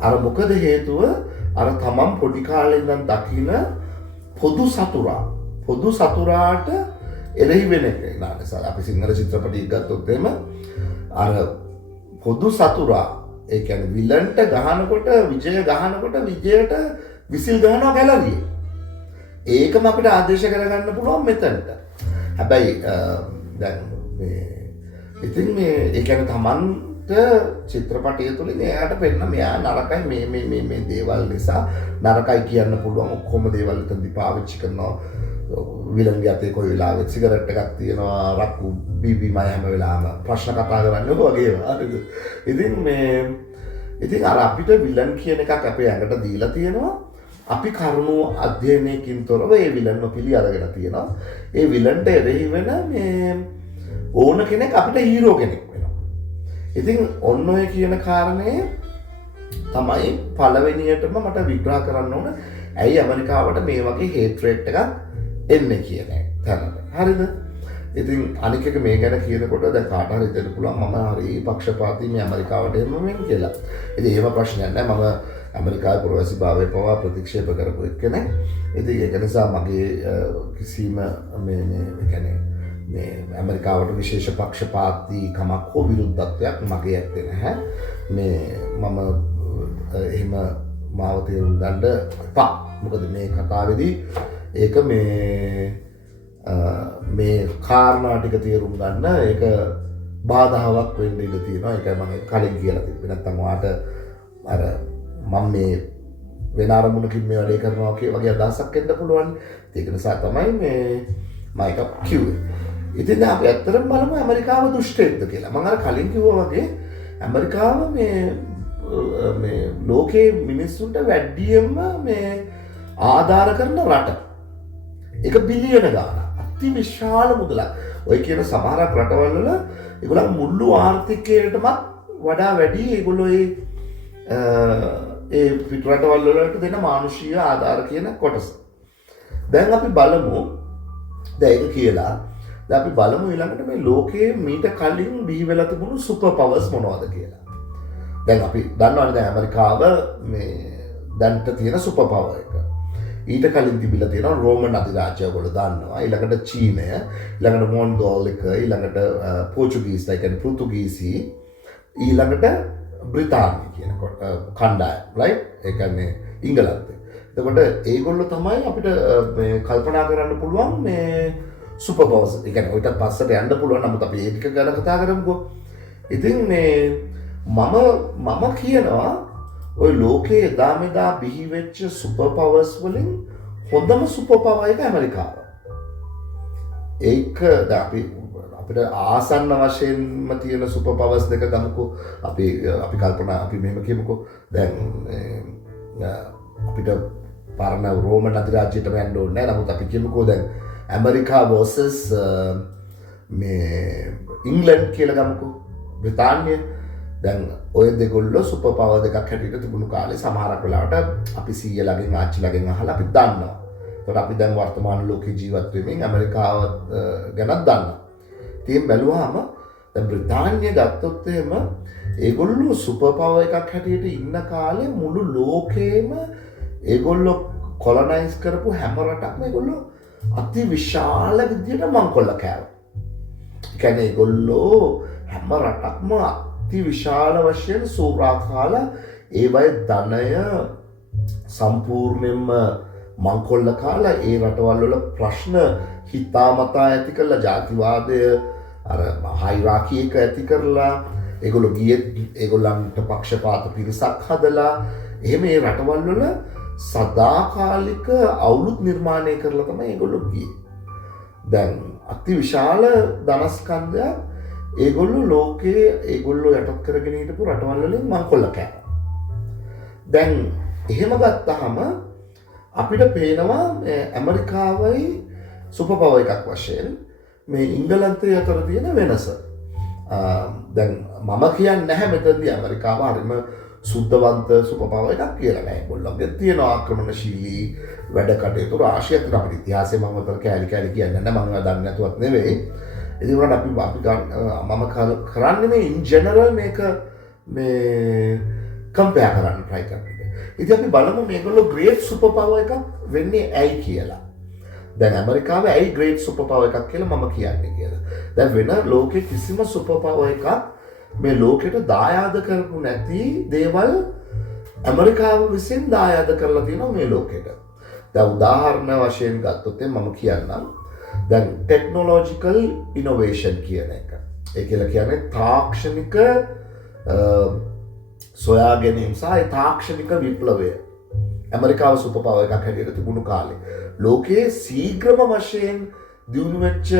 අර මොකද හේතුව අර තමන් පොඩි කාලේ ඉඳන් දකින පොදු සතුරාට එරෙහි වෙන එක නානසා. අපි සිංහල චිත්‍රපටයක් ගත්තොත් එහෙම අර පොදු සතුරා ඒ කියන්නේ විලන්ට ගහනකොට විජය විජයට විසිල් ගහනවා ගැලරියේ. ඒකම අපිට ආදේශ කරගන්න පුළුවන් මෙතනට. හැබැයි දැන් ඉතින් ඒ කියන්නේ තමන්ට චිත්‍රපටය තුළින් එයාට පෙන්න මෙයා නරකයි මේ දේවල් නිසා නරකයි කියන්න පුළුවන් ඔක්කොම දේවල් එතනදී පාවිච්චි කරනවා. විලන්ගේ අතේ කොයි වෙලාවෙත් සිගරට් එකක් තියෙනවා, රක්කු බීබී මය හැම වෙලාවම ප්‍රශ්න කතා කරන්නේ වගේ ඒවා. ඉතින් අර අපිට විලන් කියන එකක් අපේ ඇඟට දීලා තියෙනවා. අපි කරුණු අධ්‍යයනයකින් තොරව ඒ විලන්ව පිළි අරගෙන තියෙනවා. ඒ විලන්ට එරෙහි වෙන මේ ඕන කෙනෙක් අපිට හීරෝ කෙනෙක් වෙනවා. ඉතින් ඔන්න ඔය කියන කාරණය තමයි පළවෙනියටම මට විග්‍රහ කරන්න ඕන. ඇයි ඇමරිකාවට මේ වගේ හේට් රේට් එකක් එන්නේ කියන තැනට. හරිද? ඉතින් අනික එක මේ ගැන කියනකොට දැන් කාට හරි හිතෙන්න පුළුවන් මම හරි පක්ෂපාතී මේ ඇමරිකාවට එන්න වෙන්නේ කියලා. ඉතින් එහෙම ප්‍රශ්නයක් නැහැ. මම ඇමරිකාවේ පුරවැසිභාවය පවා ප්‍රතික්ෂේප කරපු එක්කෙනෙක්. ඉතින් ඒක නිසා මගේ කිසිම මේ ඇමරිකාවට විශේෂ පක්ෂපාතී කමක් හෝ විරුද්ධත්වයක් මගේ ඇත්තේ නැහැ. මේ මම එහෙම මාව තේරුම් ගන්න එපා. මොකද මේ කතාවේදී ඒක මේ කාරණා ටික තේරුම් ගන්න ඒක බාධාවක් වෙන්න ඉඩ තියෙනවා. ඒකයි මම කලින් කියලා තිබ්බේ. නැත්තම් ඔයාට අර මම මේ වෙන අරමුණකින් මේ වැඩේ කරනවා වගේ අදහසක් එන්න පුළුවන්. ඒක නිසා තමයි මේ මම එක කිව්වේ. ඉතින් අපි ඇත්තටම බලමු ඇමරිකාව දුෂ්ටයිද කියලා. මම අර කලින් කිව්වා වගේ ඇමරිකාව මේ ලෝකේ මිනිස්සුන්ට වැඩියෙන්ම මේ ආධාර කරන රට. ඒක බිලියන ගාණක්. අති විශාල මුදලක්. ඔය කියන සමහර රටවල් වල ඒගොල්ලන් මුළු ආර්ථිකයටම වඩා වැඩි ඒගොල්ලෝ ඒ පිට රටවල් වලට දෙන මානුෂීය ආධාර කියන කොටස. දැන් අපි බලමු දැන් ඒක කියලා. දැන් අපි බලමු ඊළඟට මේ ලෝකයේ මීට කලින් බිහි වෙලා තිබුණු සුපර් පවර්ස් මොනවද කියලා. දැන් අපි දන්නවනේ දැන් ඇමරිකාව මේ දැන්ට තියෙන සුපර් පවර් එක. ඊට කලින් තිබිලා තියෙනවා රෝමන් අධිරාජ්‍යය ඔයගොල්ලෝ දන්නවා. ඊළඟට චීනය, ඊළඟට මොන්ගෝල් එක, ඊළඟට පෝර්චුගීස්, ඒ කියන්නේ පෘතුගීසි, ඊළඟට බ්‍රිතාන්‍ය කියන කණ්ඩායම, රයිට්? ඒ කියන්නේ ඉංගලන්තය. එතකොට ඒගොල්ලෝ තමයි අපිට මේ කල්පනා කරන්න පුළුවන් මේ සුපර් පවර්ස්. ඒ කියන්නේ ඔයිටත් පස්සට යන්න පුළුවන්. නමුත් අපි ඒක ගැන කතා කරමුකෝ. ඉතින් මේ මම කියනවා ඔය ලෝකයේ එදා මෙදා බිහි වෙච්ච සුපර් පවර්ස් වලින් හොඳම සුපර් පවර් එක ඇමරිකාව. ඒක අපිට ආසන්න වශයෙන්ම තියෙන සුපර් පවර්ස් දෙක ගමුකෝ. අපි කල්පනා අපි මෙහෙම කියමුකෝ. දැන් අපිට පරණ රෝමන් අධිරාජ්‍යයට යන්න ඕනේ නැහැ. නමුත් අපි කියමුකෝ දැන් ඇමරිකා versus මේ ඉංග්ලන්ඩ් කියලා ගමුකෝ. බ්‍රිතාන්‍ය. දැන් ඔය දෙගොල්ලෝ සුපර් පවර් දෙකක් හැටියට තිබුණු කාලේ සමහරක් වෙලාවට අපි සීයලාගෙන් ආච්චිලාගෙන් අහලා අපි දන්නවා. ඒකට අපි දැන් වර්තමාන ලෝකේ ජීවත් වෙමින් ඇමරිකාව ගැනත් දන්නවා. ඉතින් බැලුවාම දැන් බ්‍රිතාන්‍ය ගත්තොත් එහෙම ඒගොල්ලෝ සුපර් පවර් එකක් හැටියට ඉන්න කාලේ මුළු ලෝකෙම ඒගොල්ලෝ කොලොනයිස් කරපු හැම රටක්ම ඒගොල්ලෝ අති විශාල විදියට මංකොල්ල කෑවා. ඒ කියන්නේ ඒගොල්ලෝ හැම රටක්ම විශාල වශයෙන් සූරා කාලා ඒවයි ධනය සම්පූර්ණයෙන්ම මංකොල්ල කාලා ඒ රටවල් වල ප්‍රශ්න හිතාමතා ඇති කරලා ජාතිවාදය අර හයිරාකි එක ඇති කරලා ඒගොල්ලෝ ගියේ ඒගොල්ලන්ට පක්ෂපාත පිරිසක් හදලා එහෙම ඒ රටවල් වල සදාකාලික අවුලුත් නිර්මාණය කරලා තමයි ඒගොල්ලෝ ගියේ. දැන් අති විශාල ධනස්කන්ධයක් ඒගොල්ලෝ ලෝකයේ ඒගොල්ලෝ යටත් කරගෙන හිටපු රටවල් වලින් මංකොල්ල කෑවා. දැන් එහෙම ගත්තාම අපිට පේනවා ඇමරිකාවයි සුපර් පවර් එකක් වශයෙන් මේ ඉංගලන්තය අතර තියෙන වෙනස. දැන් මම කියන්නේ නැහැ මෙතනදී ඇමරිකාව හරිම සුද්ධවන්ත සුපර් පවර් එකක් කියලා නෑ. ඒගොල්ලෝගේ තියෙන ආක්‍රමණශීලී වැඩ කටයුතු රාශියක් තියෙනවා. අපේ ඉතිහාසයේ මම උතර කැලි කියන්නේ නැහැ. මම දන්නේ නැතුවත් නෙවෙයි. ඉතින් උනට අපි මම කරන්නේ මේ ඉන් ජෙනරල් මේක මේ කම්පෙයාර් කරන්න try කරන්නේ. ඉතින් අපි බලමු මේගොල්ලෝ ග්‍රේට් සුපර් පවර් එකක් වෙන්නේ ඇයි කියලා. දැන් ඇමරිකාවේ ඇයි ග්‍රේට් සුපර් පවර් එකක් කියලා මම කියන්නේ කියලා. දැන් වෙන ලෝකේ කිසිම සුපර් පවර් එකක් මේ ලෝකෙට දායාද කරපු නැති දේවල් ඇමරිකාව විසින් දායාද කරලා තියෙනවා මේ ලෝකෙට. දැන් උදාහරණ වශයෙන් ගත්තොත් මම කියන්නම්. දැන් ටෙක්නොලොජිකල් ඉනොවේෂන් කියන එක. ඒ කියලා කියන්නේ තාක්ෂණික සොයා ගැනීම සහ තාක්ෂණික විප්ලවය. ඇමරිකාව සුපර් පවර් එකක් හැටියට තිබුණු කාලේ ලෝකයේ ශීඝ්‍රම වශයෙන් දියුණු වෙච්ච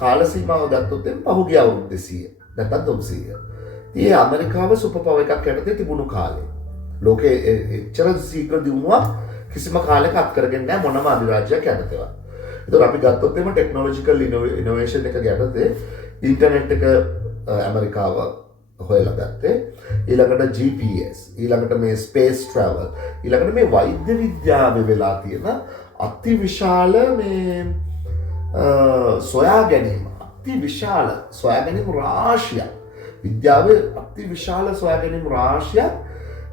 කාල සීමාව ගත්තොත් පහුගිය අවුරුදු 200 නැත්නම් 300. ඉතින් ඇමරිකාව සුපර් පවර් එකක් හැටියට තිබුණු කාලේ ලෝකයේ එච්චර ශීඝ්‍ර දියුණුවක් කිසිම කාලයක අත් කරගෙන නැහැ මොනම අධිරාජ්‍යයක් යටතේවත්. ඒතකොට අපි ගත්තොත් එimhe ටෙක්නොලොජිකල් ඉනෝවේෂන් එක යටතේ ඉන්ටර්නෙට් එක ඇමරිකාව හොයලා ගත්තේ. ඊළඟට GPS, ඊළඟට මේ ස්පේස් ට්‍රැවල්, ඊළඟට මේ වෛද්‍ය විද්‍යාවේ වෙලා තියෙන අතිවිශාල මේ සොයා ගැනීම, අතිවිශාල සොයා ගැනීම රාශියක්, විද්‍යාවේ අතිවිශාල සොයා ගැනීම රාශියක්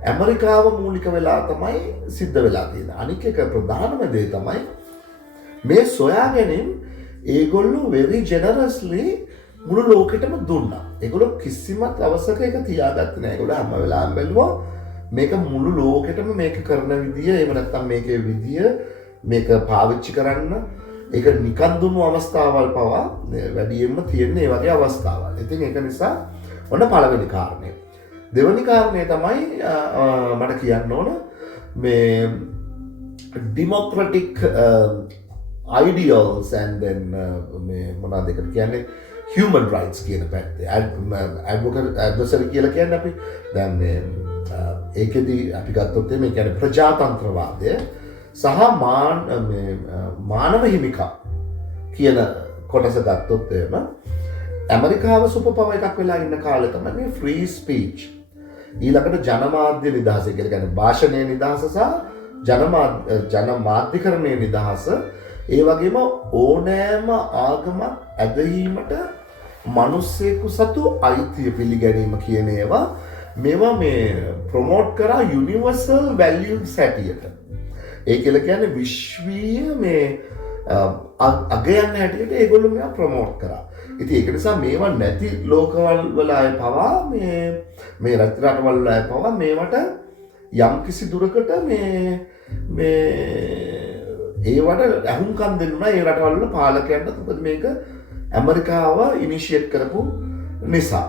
ඇමරිකාව මූලික වෙලා තමයි සිද්ධ වෙලා තියෙන්නේ. අනික එක ප්‍රධානම දේ තමයි මේ සොයා ගැනීම ඒගොල්ලෝ very generously මුළු ලෝකෙටම දුන්නා. ඒගොල්ලෝ කිසිම දවසක ඒක තියාගත්තේ නැහැ. ඒගොල්ලෝ හැම වෙලාවෙම බැලුවා මේක මුළු ලෝකෙටම මේක කරන විදිය, එහෙම නැත්නම් මේකේ විදිය, මේක පාවිච්චි කරන්න ඒක නිකන් දුන්නු අවස්ථාවල් පවා වැඩියෙන්ම තියෙන ඒ වගේ අවස්ථාවල්. ඉතින් ඒක නිසා ඔන්න පළවෙනි කාරණය. දෙවෙනි කාරණය තමයි මට කියන්න ඕන මේ democratic ideals and then මේ මොනවද ඒකට කියන්නේ human rights කියන පැත්තේ adversary කියලා කියන්නේ අපි දැන් මේ ඒකෙදි අපි ගත්තොත් මේ කියන්නේ ප්‍රජාතන්ත්‍රවාදය සහ මානව හිමිකම් කියන කොටස ගත්තොත් එහෙම ඇමරිකාව සුපර් පවර් එකක් වෙලා ඉන්න කාලේ තමයි මේ free speech ඊළඟට ජනමාධ්‍ය නිදහස කියන්නේ භාෂණයේ නිදහස සහ ජනමාධ්‍යකරණයේ නිදහස ඒ වගේම ඕනෑම ආගමක් ඇදහිීමට මිනිස්සෙකු සතු අයිතිය පිළිගැනීම කියන ඒවා මේවා මේ ප්‍රොමෝට් කරා යුනිවර්සල් වැලියුස් හැටියට. ඒ කියලා කියන්නේ විශ්වීය මේ අගයන් හැටියට ඒගොල්ලෝ මේවා ප්‍රොමෝට් කරා. ඉතින් ඒක නිසා මේවා නැති ලෝකවල වල අය පවා මේ රටවල් වල අය පවා මේවට යම් කිසි දුරකට මේ ඒවට ඇහුම්කන් දෙන්නුනා ඒ රටවල් වල පාලකයන්ට. මොකද මේක ඇමරිකාව ඉනිෂියේට් කරපු නිසා.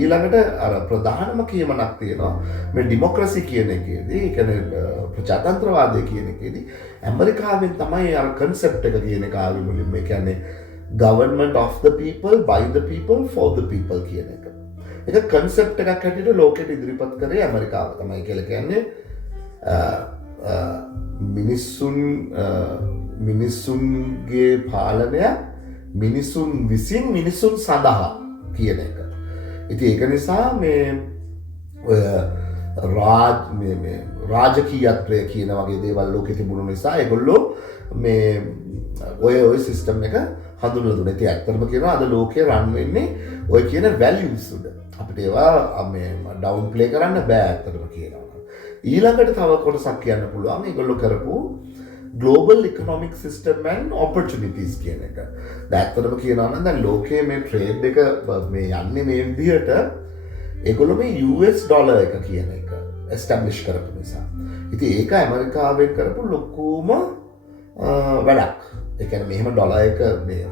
ඊළඟට අර ප්‍රධානම කියමනක් තියෙනවා මේ ඩෙමොක්‍රසි කියන එකේදී, ඒ කියන්නේ ප්‍රජාතන්ත්‍රවාදය කියන එකේදී ඇමරිකාවෙන් තමයි අර concept එක කියන එක ආවේ මුලින්ම. ඒ කියන්නේ government of the people, by the people, for the people කියන එක. ඒක concept එකක් හැටියට ලෝකෙට ඉදිරිපත් කරේ ඇමරිකාව තමයි කියලා කියන්නේ. මිනිසුන්ගේ පාලනය මිනිසුන් විසින් මිනිසුන් සඳහා කියන එක. ඉතින් ඒක නිසා මේ රාජකීයත්වය කියන වගේ දේවල් ලෝකෙ තිබුණු නිසා ඒගොල්ලෝ මේ ඔය සිස්ටම් එක හඳුන්වලා දුන්නා. ඉතින් ඇත්තටම කියනවා අද ලෝකේ රන් වෙන්නේ ඔය කියන වැලියුස් උඩ. අපිට ඒවා මේ ඩවුන් ප්ලේ කරන්න බෑ ඇත්තටම කියනවා. ඊළඟට තව කොටසක් කියන්න පුළුවන් ඒගොල්ලෝ කරපු global economic system and opportunities කියන එක. ඇත්තටම කියනවා නම් දැන් ලෝකයේ මේ ට්‍රේඩ් එක මේ යන්නේ මේ විදිහට ඒගොල්ලෝ මේ US ඩොලර් එක කියන එක එස්ටැබ්ලිෂ් කරපු නිසා. ඉතින් ඒක ඇමරිකාවෙන් කරපු ලොකුම වැඩක්. ඒ කියන්නේ මෙහෙම ඩොලර් එක මේ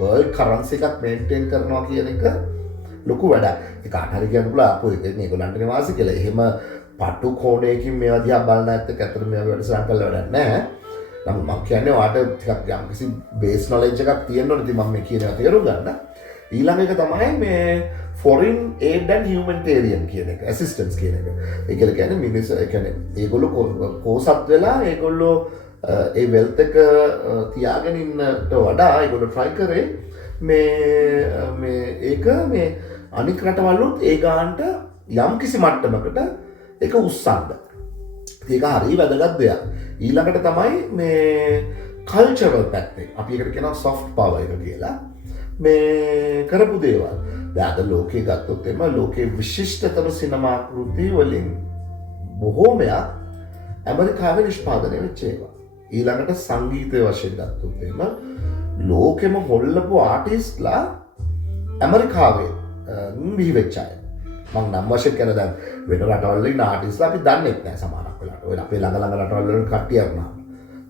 වර්ල්ඩ් කරන්සි එකක් මේන්ටේන් කරනවා කියන එක ලොකු වැඩක්. ඒක කාට හරි කියන්න පුළුවන් අපෝ ඒක මේගොල්ලන්ට වාසි කියලා. එහෙම පටු කෝණයකින් මේවා දිහා බලන ඇත්ත ඇත්තට මේවා වැඩසටහන් කරලා වැඩක් නැහැ. නමුත් මම කියන්නේ ඔයාට ටිකක් යම්කිසි බේස් නොලෙජ් එකක් තියෙන්න ඕනේ. ඉතින් මම මේ කියන ඒවා තේරුම් ගන්න. ඊළඟ එක තමයි මේ foreign aid and humanitarian කියන එක, assistance කියන එක. ඒ කියන්නේ මිනිස්සු ඒ කියන්නේ ඒගොල්ලෝ කෝසත් වෙලා ඒගොල්ලෝ ඒ වෙල්ත් එක තියාගෙන ඉන්නට වඩා ඒගොල්ලෝ try කරේ මේ ඒක මේ අනික් රටවලුත් ඒ ගානට යම්කිසි මට්ටමකට ඒක උස්සන්න. ඒක හරිය වැදගත් දෙයක්. ඊළඟට තමයි මේ කල්චරල් පැත්තේ. අපි ඒකට කියනවා soft power එක කියලා. මේ කරපු දේවල්. දැන් අද ලෝකේ ගත්තොත් එම ලෝකේ විශිෂ්ටතම සිනමා කෘති වලින් බොහෝමයක් ඇමරිකාවේ නිෂ්පාදනය වෙච්ච ඒවා. ඊළඟට සංගීතය වශයෙන් ගත්තොත් එම ලෝකෙම හොල්ලපු ආටිස්ට්ලා ඇමරිකාවේ බිහි වෙච්ච අය. මම නම් වශයෙන් කියන දැන් වෙන රටවල ඉන්න ආටිස්ට්ලා අපි දන්නේ නැහැ සමහරක් වෙලාවට. ඔය අපේ ළඟ රටවල් වල කට්ටිය වුණා.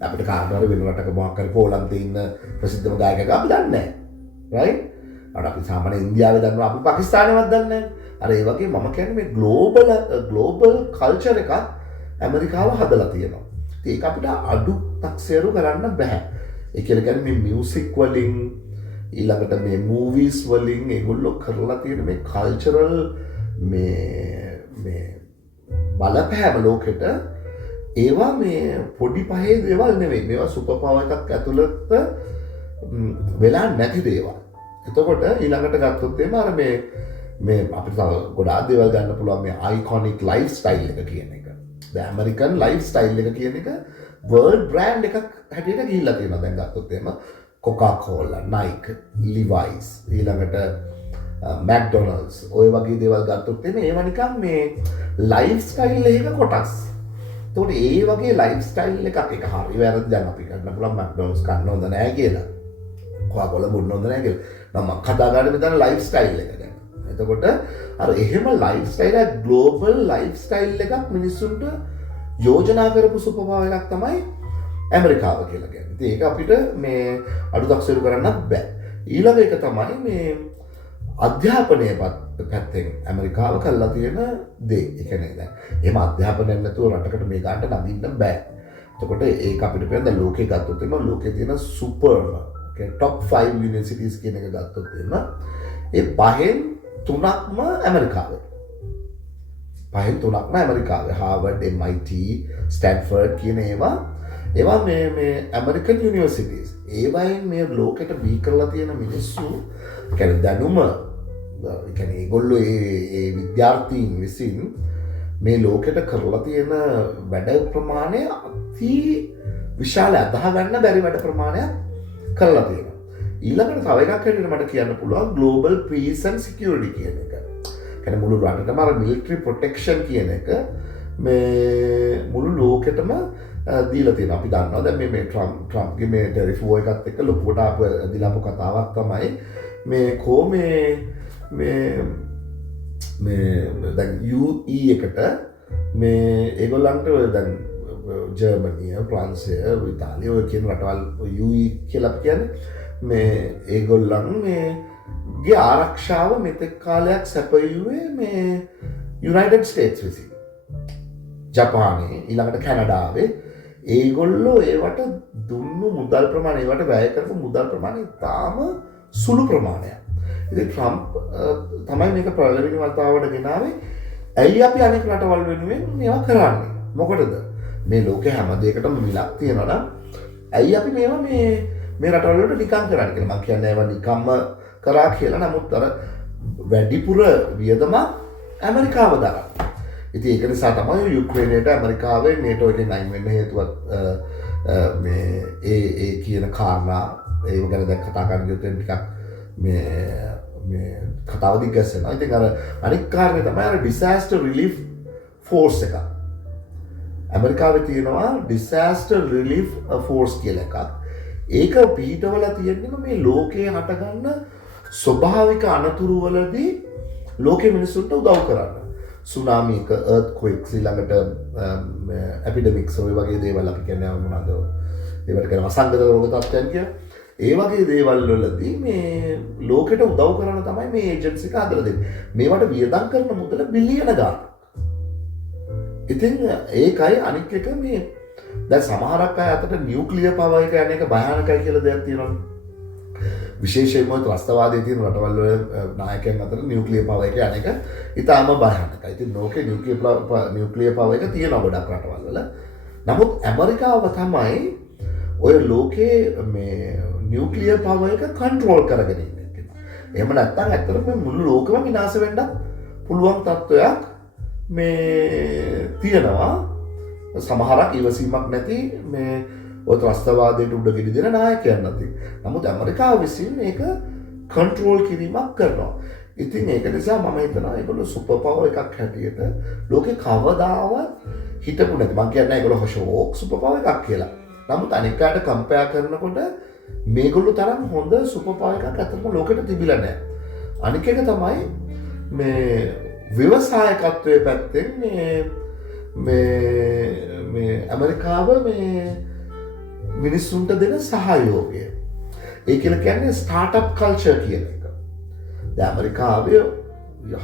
අපිට කාට හරි වෙන රටක මොකක් හරි පෝලන්තේ ඉන්න ප්‍රසිද්ධම ගායකයෙක් අපි දන්නේ නැහැ. රයිට්? අපි සාමාන්‍ය ඉන්දියාවේ දන්නවා අපි පාකිස්තානේවත් දන්නේ නැහැ. අර ඒ වගේ මම කියන්නේ මේ ග්ලෝබල් කල්චර් එකක් ඇමරිකාව හදලා තියෙනවා. ඒක අපිට අඩු තක්සේරු කරන්න බෑ. ඒ කියන්නේ මේ මියුසික් වලින් ඊළඟට මේ මූවිස් වලින් ඒගොල්ලෝ කරලා තියෙන මේ කල්චරල් මේ බලපෑම ලෝකෙට ඒවා මේ පොඩි පහේ දේවල් නෙවෙයි. මේවා සුපර් පවර් එකක් ඇතුළත වෙලා නැති දේවල්. එතකොට ඊළඟට ගත්තොත් එimhe අර මේ අපිට තව ගොඩාක් දේවල් ගන්න පුළුවන් මේ අයිකොනික් ලයිෆ් ස්ටයිල් එක කියන එක. ද ඇමරිකන් ලයිෆ් ස්ටයිල් එක කියන එක වර්ල්ඩ් බ්‍රෑන්ඩ් එකක් හැටියට ගිහිල්ලා තියෙනවා. දැන් ගත්තොත් එimhe Coca-Cola, Nike, Levi's, ඊළඟට McDonald's ඔය වගේ දේවල් ගත්තොත් එimhe ඒවා නිකන් මේ ලයිෆ් ස්ටයිල් එකක කොටස්. එතකොට ඒ වගේ ලයිෆ් ස්ටයිල් එකක් එක හරි වැරදි දැන් අපි ගන්න පුළුවන් McDonald's කන්න හොඳ නැහැ කියලා. Coca-Cola බොන්න හොඳ නැහැ කියලා. මම කතා කරන්නේ මෙතන ලයිෆ් ස්ටයිල් එක ගැන. එතකොට අර එහෙම ලයිෆ් ස්ටයිල් එක ග්ලෝබල් ලයිෆ් ස්ටයිල් එකක් මිනිස්සුන්ට යෝජනා කරපු සුපර් පවර් එකක් තමයි ඇමරිකාව කියලා කියන්නේ. ඉතින් ඒක අපිට මේ අඩුදක්සරු කරන්නත් බෑ. ඊළඟ එක තමයි මේ අධ්‍යාපනයේ පැත්තෙන් ඇමරිකාව කළා තියෙන දේ. ඒ කියන්නේ දැන් එහෙම අධ්‍යාපනයක් නැතුව රටකට මේ ගන්නට නගින්න බෑ. එතකොට ඒක අපිට කියන්න දැන් ලෝකේ ගත්තොත් එimhe ලෝකේ තියෙන සුපර් top 5 යුනිවර්සිටිස් කියන එක ගත්තොත් එimhe ඒ පහෙන් තුනක්ම ඇමරිකාවේ. පහෙන් තුනක්ම ඇමරිකාවේ. Harvard, MIT, Stanford කියන ඒවා මේ ඇමරිකන් යුනිවර්සිටිස්. ඒවයින් මේ ලෝකෙට බී කරලා තියෙන මිනිස්සු කියන්නේ දැනුම කියන්නේ ඒගොල්ලෝ ඒ විද්‍යාර්ථීන් විසින් මේ ලෝකෙට කරලා තියෙන වැඩ ප්‍රමාණය අති විශාල අදාහ ගන්න බැරි වැඩ ප්‍රමාණයක් කරලා තියෙනවා. ඊළඟට තව එකක් හැටියට මට කියන්න පුළුවන් ග්ලෝබල් පීස් ඇන්ඩ් සිකියුරිටි කියන එක. කියන්නේ මුළු රටටම අර මිලිටරි ප්‍රොටෙක්ෂන් කියන එක මේ මුළු ලෝකෙටම දීලා තියෙනවා. අපි දන්නවා දැන් මේ ට්‍රම්ප්ගේ මේ ටැරිෆ් වෝ එකත් එක්ක ලොකුවට ආපු දිලාපු කතාවක් තමයි මේ දැන් UE එකට මේ ඒගොල්ලන්ට දැන් ජර්මනිය, ප්‍රංශය, ඉතාලිය ඔය කියන රටවල් UE කියලා කියන්නේ මේ ඒගොල්ලන් මේගේ ආරක්ෂාව මෙතෙක් කාලයක් සැපයුවේ මේ යුනයිටඩ් ස්ටේට්ස් විසින්. ජපානයේ ඊළඟට කැනඩාවේ ඒගොල්ලෝ ඒවට දුන්නු මුදල් ප්‍රමාණය ඒවට වැය කරපු මුදල් ප්‍රමාණය තාම සුළු ප්‍රමාණයක්. ඉතින් ට්‍රම්ප් තමයි මේක පළවෙනි වතාවට ගෙනාවේ. ඇයි අපි අනෙක් රටවල් වෙනුවෙන් මේවා කරන්නේ? මොකටද? මේ ලෝකේ හැම දෙයකටම මිලක් තියෙනවා නම් ඇයි අපි මේවා මේ රටවල් වලට නිකන් කරන්නේ කියලා. මම කියන්නේ ඒවා නිකම්ම කරා කියලා. නමුත් අර වැඩිපුර වියදම ඇමරිකාව දරනවා. ඉතින් ඒක නිසා තමයි යුක්‍රේනයට ඇමරිකාවේ නේටෝ එකෙන් අයින් වෙන්න හේතුවත් මේ ඒ කියන කාරණා ඒව ගැන දැන් කතා කරන්න ගියොත් ටිකක් මේ කතාව දිග්ගැස්සෙනවා. ඉතින් අර අනික් කාරණේ තමයි අර ඩිසාස්ටර් රිලීෆ් ෆෝර්ස් එක. ඇමරිකාවේ තියෙනවා ඩිසාස්ටර් රිලීෆ් ෆෝර්ස් කියලා එකක්. ඒක පිටවල තියෙන්නේ මේ ලෝකයේ හටගන්න ස්වභාවික අනතුරු වලදී ලෝකයේ මිනිස්සුන්ට උදව් කරන්න. සුනාමි එක, earthquakes, ඊළඟට එපිඩෙමික්ස් ඔය වගේ දේවල් අපි කියන්නේ මොනවද? ඒවට කියන වසංගත රෝග තත්ත්වයන් කියලා. ඒ වගේ දේවල් වලදී මේ ලෝකෙට උදව් කරන තමයි මේ ඒජන්සි එක හදලා දෙන්නේ. මේවට වියදම් කරන මුදල බිලියන ගාණක්. ඉතින් ඒකයි අනික් එක මේ දැන් සමහරක් අය අතට නියුක්ලියර් පවර් එක යන එක භයානකයි කියලා දෙයක් තියෙනවනේ. විශේෂයෙන්ම ත්‍රස්තවාදයේ තියෙන රටවල් වල නායකයන් අතර නියුක්ලියර් පවර් එක යන එක ඉතාම භයානකයි. ඉතින් ලෝකේ නියුක්ලියර් පවර් එක තියෙනවා ගොඩක් රටවල් වල. නමුත් ඇමරිකාව තමයි ඔය ලෝකේ මේ නියුක්ලියර් පවර් එක කන්ට්‍රෝල් කරගෙන ඉන්නේ. එහෙම නැත්නම් ඇත්තටම මුළු ලෝකෙම විනාශ වෙන්නත් පුළුවන් තත්ත්වයක් මේ තියෙනවා. සමහරක් ඉවසීමක් නැති මේ ඔය ත්‍රස්තවාදයට උඩ ගෙඩි දෙන නායකයන් නැති. නමුත් ඇමරිකාව විසින් මේක කන්ට්‍රෝල් කිරීමක් කරනවා. ඉතින් ඒක නිසා මම හිතනවා ඒගොල්ලෝ සුපර් පවර් එකක් හැටියට ලෝකේ කවදාවත් හිටපු නැති. මම කියන්නේ ඒගොල්ලෝ ෂෝක් සුපර් පවර් එකක් කියලා. නමුත් අනික් අයට කම්පෙයාර් කරනකොට මේගොල්ලෝ තරම් හොඳ සුපර් පවර් එකක් අතරම ලෝකෙට තිබිලා නැහැ. අනික් එක තමයි මේ ව්‍යවසායකත්වයේ පැත්තෙන් මේ ඇමරිකාව මේ මිනිස්සුන්ට දෙන සහයෝගය. ඒ කියලා කියන්නේ ස්ටාර්ට්අප් කල්චර් කියන එක. දැන් ඇමරිකාවේ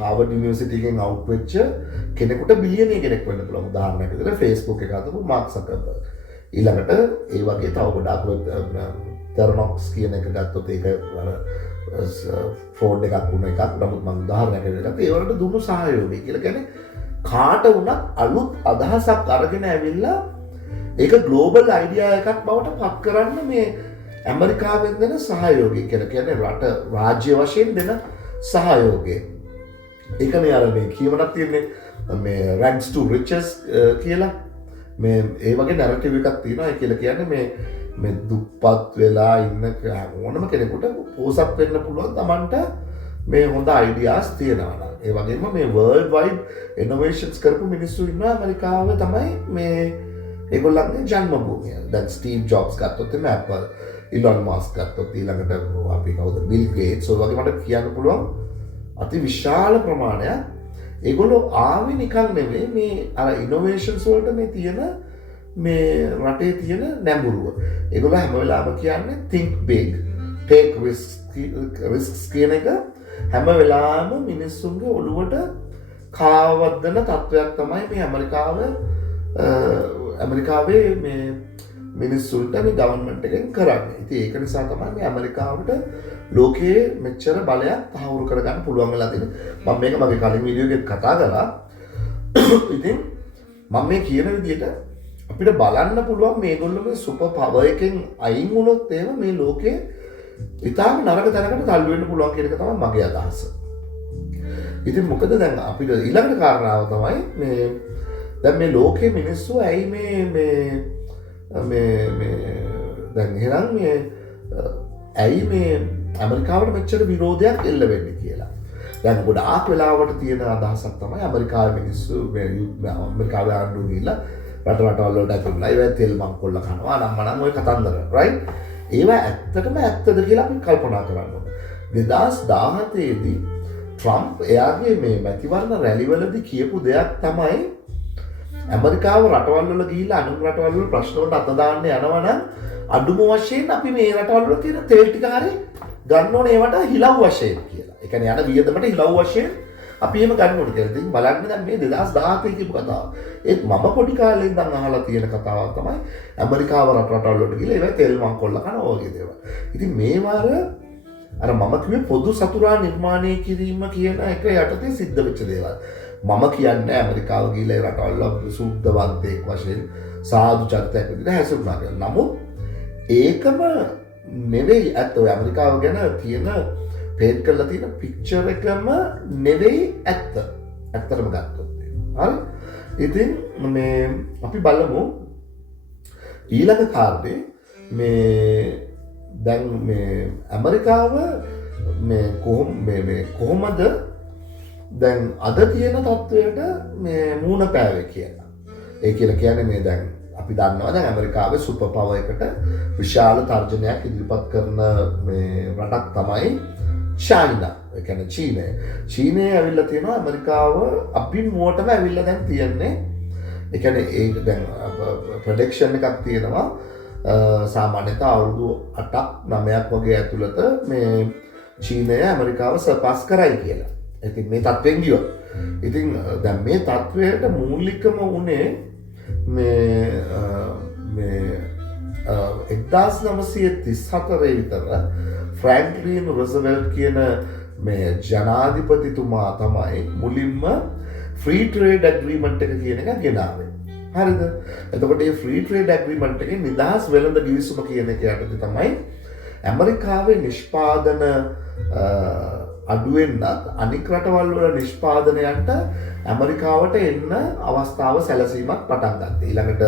හාවර්ඩ් යුනිවර්සිටි එකෙන් අවුට් වෙච්ච කෙනෙකුට බිලියනීය කෙනෙක් වෙන්න පුළුවන්. උදාහරණයක් විදිහට Facebook එක අතපු මාර්ක් සකර්බර්ග්. ඊළඟට ඒ වගේ තව ගොඩාක් තෙරනොක්ස් කියන එක ගත්තොත් ඒක අර ෆෝඩ් එකක් වුණ එකක්. නමුත් මම උදාහරණයක් විදිහට ඒ වලට දුන්නු සහයෝගය කියලා කියන්නේ කාට වුණත් අලුත් අදහසක් අරගෙන ඇවිල්ලා ඒක ග්ලෝබල් අයිඩියා එකක් බවට පත් කරන්න මේ ඇමරිකාවෙන් දෙන සහයෝගය කියලා කියන්නේ රට රාජ්‍ය වශයෙන් දෙන සහයෝගය. ඒකනේ අර මේ කියවනක් තියෙන්නේ මේ rags to riches කියලා. මේ ඒ වගේ නැරටිව් එකක් තියෙනවා. ඒ කියලා කියන්නේ මේ දුප්පත් වෙලා ඉන්න ඕනම කෙනෙකුට පෝසත් වෙන්න පුළුවන් Tamanට මේ හොඳ අයිඩියාස් තියෙනවා නම්. ඒ වගේම මේ world wide innovations කරපු මිනිස්සු ඉන්නවා ඇමරිකාවේ තමයි මේ ඒගොල්ලන්ගේ ජන්මභූමිය. දැන් ස්ටීව් ජොබ්ස් ගත්තොත් එimhe Apple, ඉලොන් මස්ක් ගත්තොත් ඊළඟට අපි කවුද බිල් ගේට්ස් ඔය වගේ මට කියන්න පුළුවන් අති විශාල ප්‍රමාණයක් ඒගොල්ලෝ ආවේ නිකන් නෙවෙයි මේ අර ඉනෝවේෂන්ස් වලට මේ තියෙන මේ රටේ තියෙන නැඹුරුව. ඒගොල්ලෝ හැම වෙලාවෙම කියන්නේ think big, take risks කියන එක හැම වෙලාවෙම මිනිස්සුන්ගේ ඔළුවට කාවද්දන තත්වයක් තමයි මේ ඇමරිකාවේ මේ මිනිස්සුන්ට මේ ගවර්න්මන්ට් එකෙන් කරන්නේ. ඉතින් ඒක නිසා තමයි මේ ඇමරිකාවට ලෝකයේ මෙච්චර බලයක් තහවුරු කරගන්න පුළුවන් වෙලා තියෙන්නේ. මම මේක මගේ කලින් වීඩියෝ එකේ කතා කරා. ඉතින් මම මේ කියන විදිහට අපිට බලන්න පුළුවන් මේගොල්ලෝ මේ සුපර් පවර් එකෙන් අයින් වුණොත් එහෙම මේ ලෝකේ ඉතාම නරක තැනකට තල්ලු වෙන්න පුළුවන් කියන එක තමයි මගේ අදහස. ඉතින් මොකද දැන් අපිට ඊළඟ කාරණාව තමයි මේ දැන් මේ ලෝකයේ මිනිස්සු ඇයි මේ දැන් එහෙනම් මේ ඇයි මේ ඇමරිකාවට මෙච්චර විරෝධයක් එල්ල වෙන්නේ කියලා. දැන් ගොඩාක් වෙලාවට තියෙන අදහසක් තමයි ඇමරිකාවේ මිනිස්සු ඇමරිකාවේ ආණ්ඩුව ගිහිල්ලා රටවල් වලට ඇතුල්ලා ඒවා තෙල් මංකොල්ල කනවා නම් ඔය කතන්දර right. ඒවා ඇත්තටම ඇත්තද කියලා අපි කල්පනා කරන්න ඕනේ. 2017 දී ට්‍රම්ප් එයාගේ මේ මැතිවරණ රැලිවලදී කියපු දෙයක් තමයි ඇමරිකාව රටවල් වල ගිහිල්ලා අනුන් රටවල් වල ප්‍රශ්න වලට අත දාන්න යනවා නම් අඩුම වශයෙන් අපි මේ රටවල් වල තියෙන තෙල් ටික හරි ගන්න ඕනේ ඒවට හිලව් වශයෙන් කියලා. ඒ කියන්නේ යන වියදමට හිලව් වශයෙන් අපි එහෙම ගන්න ඕනේ කියලා. ඉතින් බලන්න දැන් මේ 2017 කියපු කතාව. ඒත් මම පොඩි කාලේ ඉඳන් අහලා තියෙන කතාවක් තමයි ඇමරිකාව රටවල් වලට ගිහලා ඒවා තෙල් මංකොල්ල කනවා වගේ දේවල්. ඉතින් මේ වාර අර මම කිව්වේ පොදු සතුරා නිර්මාණය කිරීම කියන එක යටතේ සිද්ධ වෙච්ච දේවල්. මම කියන්නේ ඇමරිකාව ගිහලා රටවල් වල සුද්ධවන්තයෙක් වශයෙන් සාදු චරිතයක් විදිහට හැසිරුණා කියලා. නමුත් ඒකම නෙවෙයි ඇත්ත. ඔය ඇමරිකාව ගැන තියෙන පේන්ට් කරලා තියෙන පික්චර් එකම නෙවෙයි ඇත්ත. ඇත්තටම ගත්තොත්. හරි? ඉතින් මේ අපි බලමු ඊළඟ කාර්යයේ දැන් මේ ඇමරිකාව කොහොමද දැන් අද තියෙන තත්ත්වයට මේ මූණ පෑවේ කියලා. ඒ කියලා කියන්නේ මේ දැන් අපි දන්නවා දැන් ඇමරිකාවේ සුපර් පවර් එකට විශාල තර්ජනයක් ඉදිරිපත් කරන මේ රටක් තමයි චයිනා. ඒ කියන්නේ චීනය. චීනය ඇවිල්ලා තියෙනවා ඇමරිකාව අභිමුවටම ඇවිල්ලා දැන් තියන්නේ. ඒ කියන්නේ ඒ දැන් ප්‍රොඩක්ෂන් එකක් තියෙනවා සාමාන්‍යයෙන් අවුරුදු 8ක් 9ක් වගේ ඇතුළත මේ චීනය ඇමරිකාව සර්පාස් කරයි කියලා. ඉතින් මේ තත්ත්වෙන් ගියොත් ඉතින් දැන් මේ තත්ත්වයට මූලිකම උනේ මේ 1934 විතර ෆ්‍රැන්ක්ලින් රොසවෙල්ට් කියන මේ ජනාධිපතිතුමා තමයි මුලින්ම ෆ්‍රී ට්‍රේඩ් ඇග්‍රීමන්ට් එක කියන එක ගෙනාවේ. හරිද? එතකොට මේ ෆ්‍රී ට්‍රේඩ් ඇග්‍රීමන්ට් එකේ නිදහස් වෙළඳ ගිවිසුම කියන එක යටතේ තමයි ඇමරිකාවේ නිෂ්පාදන අඩුවෙන්නත් අනික් රටවල් වල නිෂ්පාදනයන්ට ඇමරිකාවට එන්න අවස්ථාව සැලසීමක් පටන් ගත්තා. ඊළඟට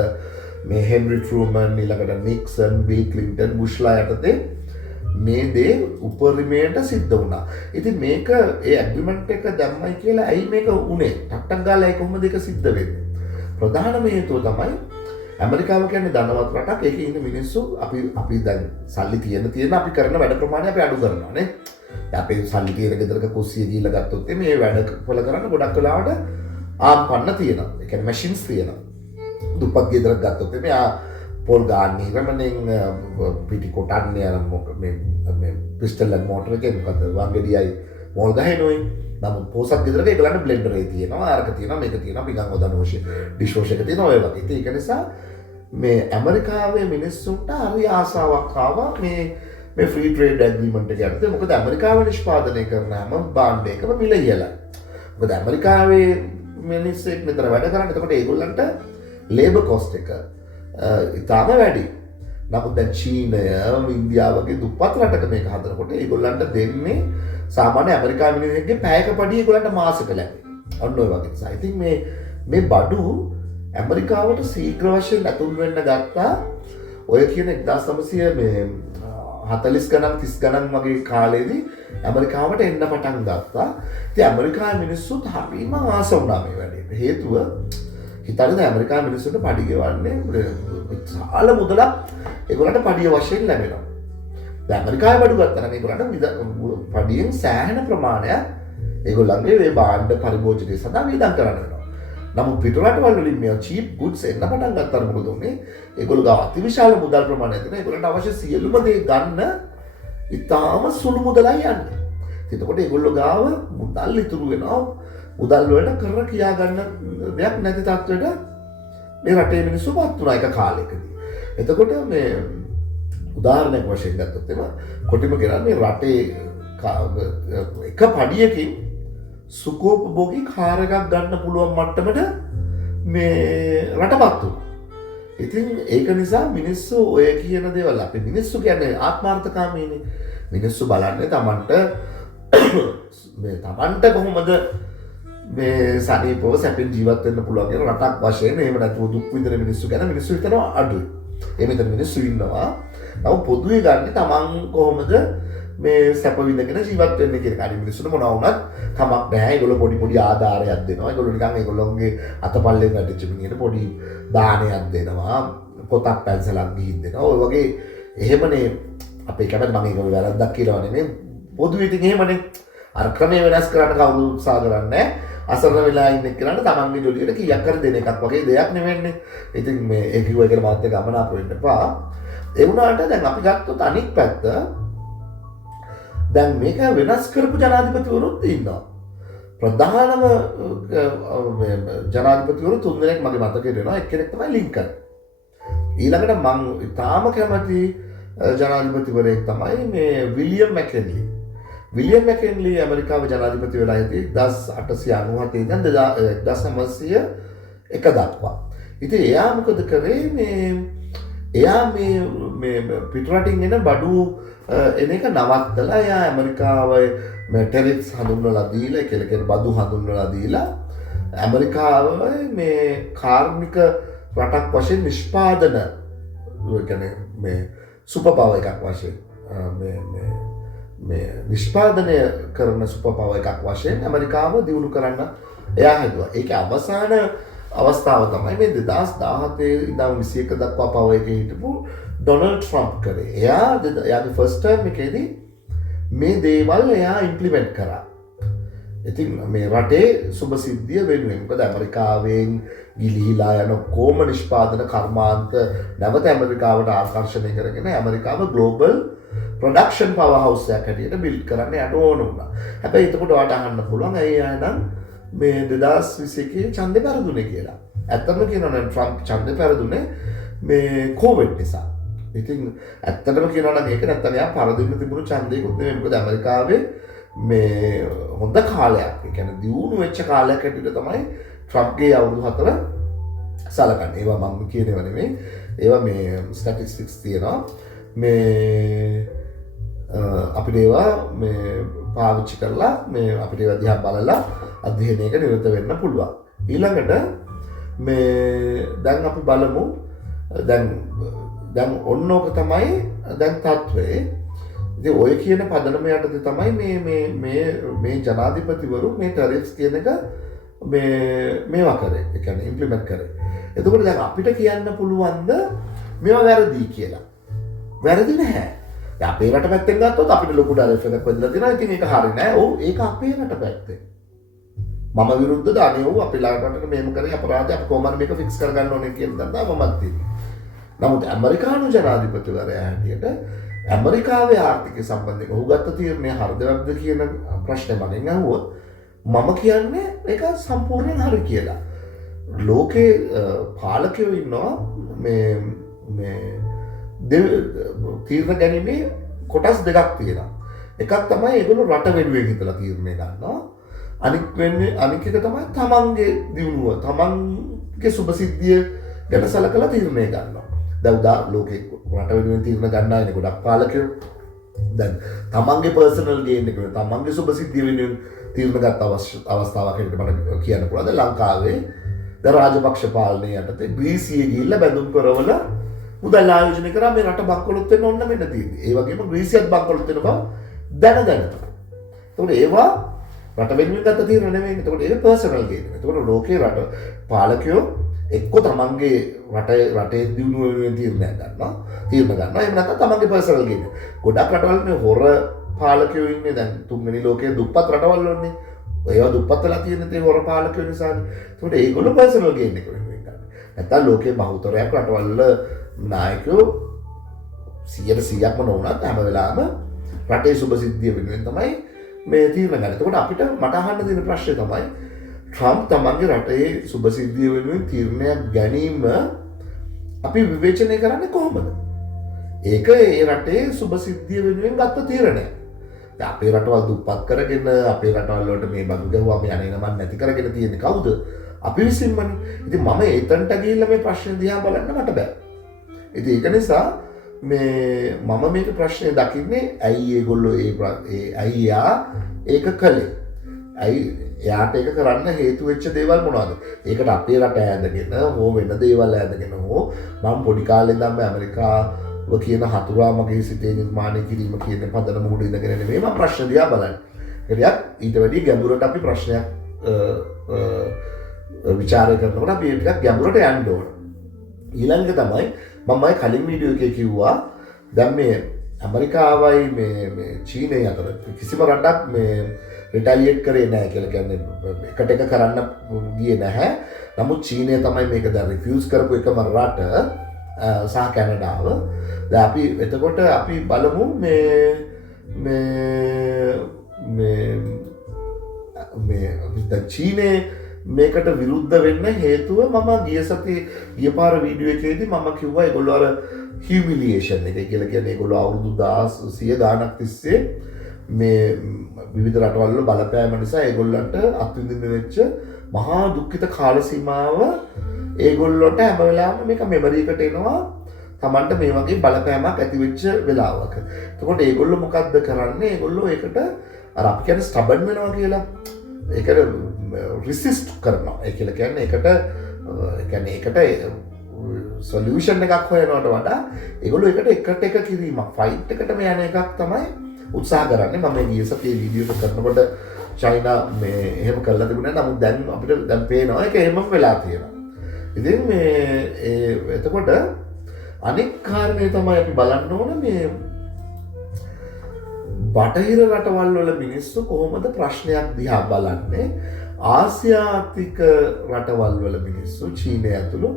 මේ හෙන්රි ට්‍රූමන්, ඊළඟට නික්සන්, බිල් ක්ලින්ටන්, බුෂ්ලා යටතේ මේ දේ උපරිමයට සිද්ධ වුණා. ඉතින් මේක ඒ ඇග්‍රීමන්ට් එක දැම්මයි කියලා ඇයි මේක උනේ? ටක්ටක් ගාලා ඒක කොහොමද ඒක සිද්ධ වෙන්නේ? ප්‍රධානම හේතුව තමයි ඇමරිකාව කියන්නේ ධනවත් රටක්. ඒකේ ඉන්න මිනිස්සු අපි දැන් සල්ලි තියෙන අපි කරන වැඩ ප්‍රමාණය අපි අඩු කරනවා නේ. අපේ සල්ලි තියෙන ගෙදරක කුස්සිය ගිහලා ගත්තොත් මේ වැඩ පොළ කරන්න ගොඩක් වෙලාවට ආම් පන්න තියෙනවා. ඒ කියන්නේ මැෂින්ස් තියෙනවා. දුප්පත් ගෙදරක් ගත්තොත් මේ පොල් ගාන්න ඉරමනෙන් පිටි කොටන්නේ අර මේ පිස්ටල් එක මෝටර එකෙන් මොකද වංගෙඩියයි මෝල් ගහනෝයි. නමුත් පොසත් ගෙදරක ඒගොල්ලන්ට බ්ලෙන්ඩර් එක තියෙනවා, අරක තියෙනවා, මේක තියෙනවා, පිඟන් හොදන ඩිෂ් වොෂ් එක තියෙනවා ඔය වගේ. ඒක නිසා මේ ඇමරිකාවේ මිනිස්සුන්ට හරි ආසාවක් ආවා මේ ෆ්‍රී ට්‍රේඩ් ඇග්‍රීමන්ට් එක යටතේ. මොකද ඇමරිකාව නිෂ්පාදනය කරන හැම භාණ්ඩයකම මිල ඉහළයි. මොකද ඇමරිකාවේ මිනිස්සෙක් මෙතන වැඩ කරන්නේ. එතකොට ඒගොල්ලන්ට ලේබර් කොස්ට් එක ඉතාම වැඩි. නමුත් දැන් චීනය, ඉන්දියාව වගේ දුප්පත් රටක මේක හදනකොට ඒගොල්ලන්ට දෙන්නේ සාමාන්‍ය ඇමරිකානු මිනිහෙක්ගේ පැයක පඩිය ඒගොල්ලන්ට මාසෙක ලැබෙන්නේ. අන්න ඔය වගේ නිසා. ඉතින් මේ බඩු ඇමරිකාවට ශීඝ්‍ර වශයෙන් ඇතුල් වෙන්න ගත්තා. ඔය කියන 1940 ගණන් 30 ගණන් වගේ කාලෙදී ඇමරිකාවට එන්න පටන් ගත්තා. ඉතින් ඇමරිකාවේ මිනිස්සුත් හරිම ආස වුණා මේ වැඩේට. හේතුව හිතන්නේ ඇමරිකාවේ මිනිස්සුන්ට පඩි ගෙවන්නේ විශාල මුදලක් ඒගොල්ලන්ට පඩිය වශයෙන් ලැබෙනවා. දැන් ඇමරිකාවේ බඩු ගත්තා නම් ඒගොල්ලන්ට පඩියෙන් සෑහෙන ප්‍රමාණයක් ඒගොල්ලන්ගේ මේ භාණ්ඩ පරිභෝජනය සඳහා වියදම් කරන්න වෙනවා. නමුත් පිටරටවල වලින් මේ චීප් ගුඩ්ස් එන්න පටන් ගත්තාම මොකද උනේ? ඒගොල්ලෝ ගාව අතිවිශාල මුදල් ප්‍රමාණයක් තියෙනවා. ඒගොල්ලන්ට අවශ්‍ය සියලුම දේ ගන්න ඉතාම සුළු මුදලයි යන්නේ. එතකොට ඒගොල්ලෝ ගාව මුදල් ඉතුරු වෙනවා. මුදල් වලට කර කියා ගන්න දෙයක් නැති තත්ත්වයට මේ රටේ මිනිස්සු පත් වුණා එක කාලයකදී. එතකොට මේ උදාහරණයක් වශයෙන් ගත්තොත් එම කොටිම කියන්නේ රටේ එක පඩියකින් සුඛෝපභෝගී කාර් එකක් ගන්න පුළුවන් මට්ටමට මේ රටපත් වුණා. ඉතින් ඒක නිසා මිනිස්සු ඔය කියන දේවල් අපි මිනිස්සු කියන්නේ ආත්මార్థකාමීනේ. මිනිස්සු බලන්නේ Tamanට කොහොමද මේ සනීපව සැපෙන් ජීවත් වෙන්න පුළුවන් කියන රටක් වශයෙන්. එහෙම නැතුව දුක් විඳින මිනිස්සු ගැන මිනිස්සු හිතනවා අඩුයි. එහෙම හිතන මිනිස්සු ඉන්නවා. නමුත් පොදුවේ ගන්න Taman කොහොමද මේ සැප විඳගෙන ජීවත් වෙන්නේ කියන කාරණේ මිනිස්සුන්ට මොනවා වුණත් කමක් නැහැ. ඒගොල්ලෝ පොඩි ආධාරයක් දෙනවා. ඒගොල්ලෝ නිකන් ඒගොල්ලෝගේ අතපල්ලෙන් වැටිච්ච මිනිහට පොඩි දානයක් දෙනවා. පොතක් පැන්සලක් ගිහින් දෙනවා. ඔය වගේ එහෙමනේ අපේ කැමති මම ඒක වැරද්දක් කියලා නෙමෙයි. පොදුවේ ඉතින් එහෙමනේ අර ක්‍රමයේ වෙනස් කරන්න කවුරු උත්සාහ කරන්නේ අසරණ වෙලා ඉන්න කෙනාට තමන්ගේ ජොලියට කීයක් කර දෙන එකක් වගේ දෙයක් නෙවෙන්නේ. ඉතින් මේ ඒ කිව්ව එකට මාත් එක්ක ගමනාප වෙන්න එපා. ඒ වුණාට දැන් අපි ගත්තොත් අනිත් පැත්ත දැන් මේක වෙනස් කරපු ජනාධිපතිවරුත් ඉන්නවා. ප්‍රධානම ජනාධිපතිවරු තුන්දෙනෙක් මගේ මතකෙට එනවා. එක්කෙනෙක් තමයි ලින්කන්. ඊළඟට මම ඉතාම කැමති ජනාධිපතිවරයෙක් තමයි මේ විලියම් මැකෙන්ලි. විලියම් මැකෙන්ලි ඇමරිකාවේ ජනාධිපති වෙලා හිටියේ 1897 ඉඳන් 1901 දක්වා. ඉතින් එයා මොකද කරේ එයා මේ පිටරටින් එන බඩු එන එක නවත්තලා එයා ඇමරිකාවේ ටෙරිෆ්ස් හඳුන්වලා දීලා කෙලකෙන බදු හඳුන්වලා දීලා ඇමරිකාවේ මේ කාර්මික රටක් වශයෙන් නිෂ්පාදන කියන්නේ මේ සුපර් පවර් එකක් වශයෙන් මේ නිෂ්පාදනය කරන සුපර් පවර් එකක් වශයෙන් ඇමරිකාව දියුණු කරන්න එයා හැදුවා. ඒක අවසාන අවස්ථාව තමයි මේ 2017 ඉඳන් 21 දක්වා පවර් එකේ හිටපු ඩොනල්ඩ් ට්‍රම්ප් කරේ. එයාගේ ෆස්ට් ටර්ම් එකේදී මේ දේවල් එයා ඉම්ප්ලිමන්ට් කරා. ඉතින් මේ රටේ සුබ සිද්ධිය වෙනුවෙන් මොකද ඇමරිකාවෙන් ගිලිහිලා යන කොම නිෂ්පාදන කර්මාන්ත නැවත ඇමරිකාවට ආකර්ෂණය කරගෙන ඇමරිකාව ග්ලෝබල් ප්‍රොඩක්ෂන් පවර් හවුස් එකක් හැටියට බිල්ඩ් කරන්න යට ඕන වුණා. හැබැයි එතකොට ඔයාලට අහන්න පුළුවන් ඇයි ආනම් මේ 2021 ඡන්දේ පෙරදුනේ කියලා. ඇත්තම කියනවා නම් ට්‍රම්ප් ඡන්දේ පෙරදුනේ මේ කොවිඩ් නිසා. ඉතින් ඇත්තටම කියනවා නම් ඒක නැත්තම් එයා පරදින්න තිබුණු ඡන්දයකුත් නෙමෙයි. මොකද ඇමරිකාවේ මේ හොඳ කාලයක්, ඒ කියන්නේ දියුණු වෙච්ච කාලයක් හැටියට තමයි ට්‍රම්ප්ගේ අවුරුදු 4 සලකන්නේ. ඒවා මම කියනවා නෙමෙයි. ඒවා මේ ස්ටැටිස්ටික්ස් තියෙනවා. මේ අපිට ඒවා මේ පාවිච්චි කරලා මේ අපිට ඒවා දිහා බලලා අධ්‍යයනයක නිරත වෙන්න පුළුවන්. ඊළඟට මේ දැන් අපි බලමු දැන් ඔන්නෝක තමයි දැන් තත්ත්වය. ඉතින් ඔය කියන පදනම යටතේ තමයි මේ ජනාධිපතිවරු මේ ටැරිෆ්ස් කියන එක මේවා කරේ. ඒ කියන්නේ ඉම්ප්ලිමන්ට් කරේ. එතකොට දැන් අපිට කියන්න පුළුවන්ද මේවා වැරදි කියලා? වැරදි නැහැ. දැන් අපේ රට පැත්තෙන් ගත්තොත් අපිට ලොකු ටැරිෆ් එකක් වැදලා තියෙනවා. ඉතින් ඒක හරි නෑ. ඔව් ඒක අපේ රට පැත්තෙන්. මම විරුද්ධද අනේ ඔව් අපේ රටට මේම කරේ අපරාධය අපි කොහොමද මේක ෆික්ස් කරගන්න ඕනේ කියන දන්නා මමත් තියෙනවා. නමුත් ඇමරිකානු ජනාධිපතිවරයා හැටියට ඇමරිකාවේ ආර්ථිකය සම්බන්ධයෙන් ඔහු ගත්ත තීරණය හරිද වැරදිද කියන ප්‍රශ්නේ මගෙන් අහුවොත් මම කියන්නේ ඒක සම්පූර්ණයෙන් හරි කියලා. ලෝකේ පාලකයෝ ඉන්නවා මේ තීරණ ගැනීමේ කොටස් දෙකක් තියෙනවා. එකක් තමයි ඒගොල්ලෝ රට වෙනුවෙන් හිතලා තීරණය ගන්නවා. අනික් එක තමයි තමන්ගේ දියුණුව, තමන්ගේ සුබසිද්ධිය ගැන සලකලා තීරණය ගන්නවා. දැන් උදා ලෝකේ රට වෙනුවෙන් තීරණ ගන්න අය ගොඩක් පාලකයෝ දැන් තමන්ගේ පර්සනල් ගේන් එක තමන්ගේ සුබසිද්ධිය වෙනුවෙන් තීරණ ගත් අවස්ථාවක් හැටියට මට කියන්න පුළුවන්. දැන් ලංකාවේ දැන් රාජපක්ෂ පාලනය යටතේ ග්‍රීසියේ ගිහිල්ලා බැඳුම් කරවල මුදල් ආයෝජනය කරා මේ රට බංකොලොත් වෙන්න ඕන මෙන්න තියෙන්නේ. ඒ වගේම ග්‍රීසියත් බංකොලොත් වෙන බව දැන. එතකොට ඒවා රට වෙනුවෙන් ගත්ත තීරණ නෙමෙයි. එතකොට ඒක පර්සනල් ගේන්. එතකොට ලෝකේ රට පාලකයෝ එක්ක තමන්ගේ රටේ දියුණුව වෙනුවෙන් තීරණ ගන්නවා. එහෙම නැත්නම් තමන්ගේ පර්සනල් ගේන්. ගොඩක් රටවල් මේ හොර පාලකයෝ ඉන්නේ දැන් තුන්වෙනි ලෝකයේ දුප්පත් රටවල් වලනේ. ඒවා දුප්පත් වෙලා තියෙන තේ හොර පාලකයෝ නිසානේ. ඒකට ඒගොල්ලෝ පර්සනල් ගේන් එක වෙනුවෙන් ගන්න. නැත්නම් ලෝකේ බහුතරයක් රටවල් වල නායකයෝ 100%ක්ම නොවුනත් හැම වෙලාවෙම රටේ සුබසිද්ධිය වෙනුවෙන් තමයි මේ තීරණ ගන්න. එතකොට අපිට මට අහන්න තියෙන ප්‍රශ්නේ තමයි ට්‍රම්ප් තමන්ගේ රටේ සුබසිද්ධිය වෙනුවෙන් තීරණයක් ගැනීම අපි විවේචනය කරන්නේ කොහොමද? ඒක ඒ රටේ සුබසිද්ධිය වෙනුවෙන් ගත්ත තීරණයක්. දැන් අපේ රටවල් දුප්පත් කරගෙන අපේ රටවල් වලට මේ බඳු ගහුවාම යන්නේ නමන් නැති කරගෙන තියෙන්නේ කවුද? අපි විසින්මනේ. ඉතින් මම එතනට ගිහිල්ලා මේ ප්‍රශ්නේ දිහා බලන්න මට බෑ. ඉතින් ඒක නිසා මම මේක ප්‍රශ්නේ දකින්නේ ඇයි ඒගොල්ලෝ ඇයි යා ඒක කළේ? ඇයි එයාට ඒක කරන්න හේතු වෙච්ච දේවල් මොනවද? ඒකට අපේ රට ඇඳගෙන හෝ වෙන දේවල් ඇඳගෙන හෝ මම පොඩි කාලේ ඉඳන්ම ඇමරිකාව කියන හතුරා මගේ සිතේ නිර්මාණය කිරීම කියන පදනම උඩ ඉඳගෙන නෙමෙයි මම ප්‍රශ්න දිහා බලන්නේ. හරියක් ඊට වැඩි ගැඹුරට අපි ප්‍රශ්නයක් විචාරය කරනකොට අපි ඒක ටිකක් ගැඹුරට යන්න ඕන. ඊළඟට තමයි මම කලින් වීඩියෝ එකේ කිව්වා දැන් මේ ඇමරිකාවයි මේ චීනය අතර කිසිම රටක් මේ රිටැලියේට් කරේ නැහැ කියලා කියන්නේ එකට එක කරන්න ගියේ නැහැ. නමුත් චීනය තමයි මේක දැන් රිෆියුස් කරපු එකම රට සහ කැනඩාව. දැන් අපි එතකොට අපි බලමු දැන් චීනය මේකට විරුද්ධ වෙන්න හේතුව මම ගිය පාර වීඩියෝ එකේදී මම කිව්වා ඒගොල්ලෝ අර හියුමිලියේෂන් එක කියලා කියන්නේ ඒගොල්ලෝ අවුරුදු 100 ගාණක් තිස්සේ මේ විවිධ රටවල් වල බලපෑම නිසා ඒගොල්ලන්ට අත්විඳින්න වෙච්ච මහා දුක්ඛිත කාල සීමාව ඒගොල්ලොන්ට හැම වෙලාවෙම මේක මෙමරි එකට එනවා Tamanට මේ වගේ බලපෑමක් ඇති වෙච්ච වෙලාවක. එතකොට ඒගොල්ලෝ මොකද්ද කරන්නේ? ඒගොල්ලෝ ඒකට අර අපි කියන්නේ ස්ටබන් වෙනවා කියලා. ඒකට රිසිස්ට් කරනවා. ඒ කියලා කියන්නේ ඒකට සොලියුෂන් එකක් හොයනවට වඩා ඒගොල්ලෝ එකට එක කිරීමක් ෆයිට් එකටම යන එකක් තමයි උත්සාහ කරන්නේ. මම ගිය සතියේ වීඩියෝ එක කරනකොට චයිනා මේ එහෙම කරලා තිබුණා. නමුත් දැන් අපිට දැන් පේනවා ඒක එහෙමම වෙලා තියෙනවා. ඉතින් එතකොට අනෙක් කාරණේ තමයි අපි බලන්න ඕන මේ බටහිර රටවල් වල මිනිස්සු කොහොමද ප්‍රශ්නයක් දිහා බලන්නේ ආසියාතික රටවල් වල මිනිස්සු චීනය ඇතුළු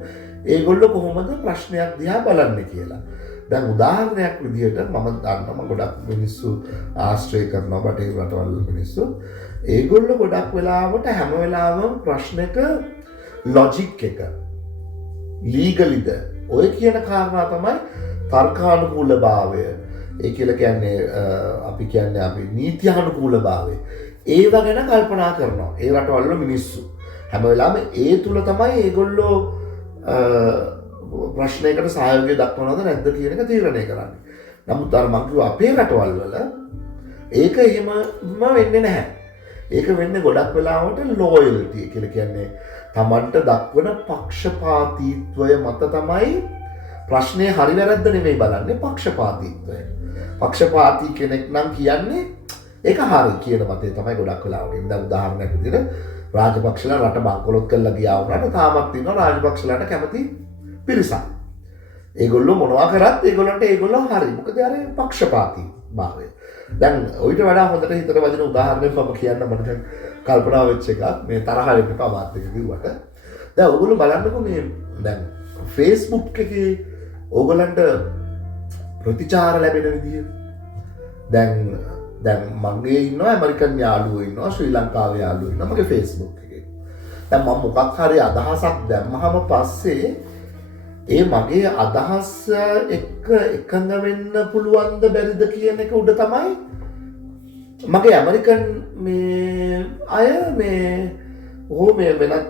ඒගොල්ලෝ කොහොමද ප්‍රශ්නයක් දිහා බලන්නේ කියලා. දැන් උදාහරණයක් විදිහට මම දන්නවා ගොඩක් මිනිස්සු ආශ්‍රය කරනවා බටහිර රටවල් වල මිනිස්සු. ඒගොල්ලෝ ගොඩක් වෙලාවට හැම වෙලාවෙම ප්‍රශ්නක ලොජික් එක ලීගලිද ඔය කියන කාරණා තමයි තර්කානුකූලභාවය. ඒ කියලා කියන්නේ අපි කියන්නේ අපි නීත්‍යානුකූලභාවය. ඒව ගැන කල්පනා කරනවා. ඒ රටවල් වල මිනිස්සු හැම වෙලාවෙම ඒ තුල තමයි ඒගොල්ලෝ ප්‍රශ්නයකට සහයෝගය දක්වනවද නැද්ද කියන එක තීරණය කරන්නේ. නමුත් අර මම කිව්වා අපේ රටවල් වල ඒක එහෙමම වෙන්නේ නැහැ. ඒක වෙන්නේ ගොඩක් වෙලාවට ලෝයල්ටි කියලා කියන්නේ Tamanට දක්වන පක්ෂපාතීත්වය මත තමයි ප්‍රශ්නේ හරි වැරද්ද නෙමෙයි බලන්නේ පක්ෂපාතීත්වය. පක්ෂපාතී කෙනෙක් නම් කියන්නේ ඒක හරි කියන මතය තමයි ගොඩක් වෙලාවට. ඉතින් උදාහරණයක් විදිහට රාජපක්ෂලා රට බංකොලොත් කරලා ගියා වුණාට තාමත් ඉන්නවා රාජපක්ෂලාට කැමති පිරිසක්. ඒගොල්ලෝ මොනවා කරත් ඒගොල්ලෝ හරි. මොකද අර පක්ෂපාතී භාවය. දැන් ඔයිට වඩා හොඳට හිතට වදින උදාහරණයක් මම කියන්න මට කල්පනා වෙච්ච එකක් මේ තරහ වෙන්න එපා මාත් එක කිව්වට. දැන් ඔයගොල්ලෝ බලන්නකෝ මේ දැන් Facebook එකේ ඕගොල්ලන්ට ප්‍රතිචාර ලැබෙන විදිය. දැන් මගේ ඉන්නවා ඇමරිකන් යාළුවෝ ඉන්නවා ශ්‍රී ලංකාවේ යාළුවෝ ඉන්නවා මගේ Facebook එකේ. දැන් මම මොකක් හරි අදහසක් දැම්මහම පස්සේ ඒ මගේ අදහස් එක්ක එකඟ වෙන්න පුළුවන්ද බැරිද කියන එක උඩ තමයි මගේ ඇමරිකන් මේ අය මේ ඕ මේ වෙනත්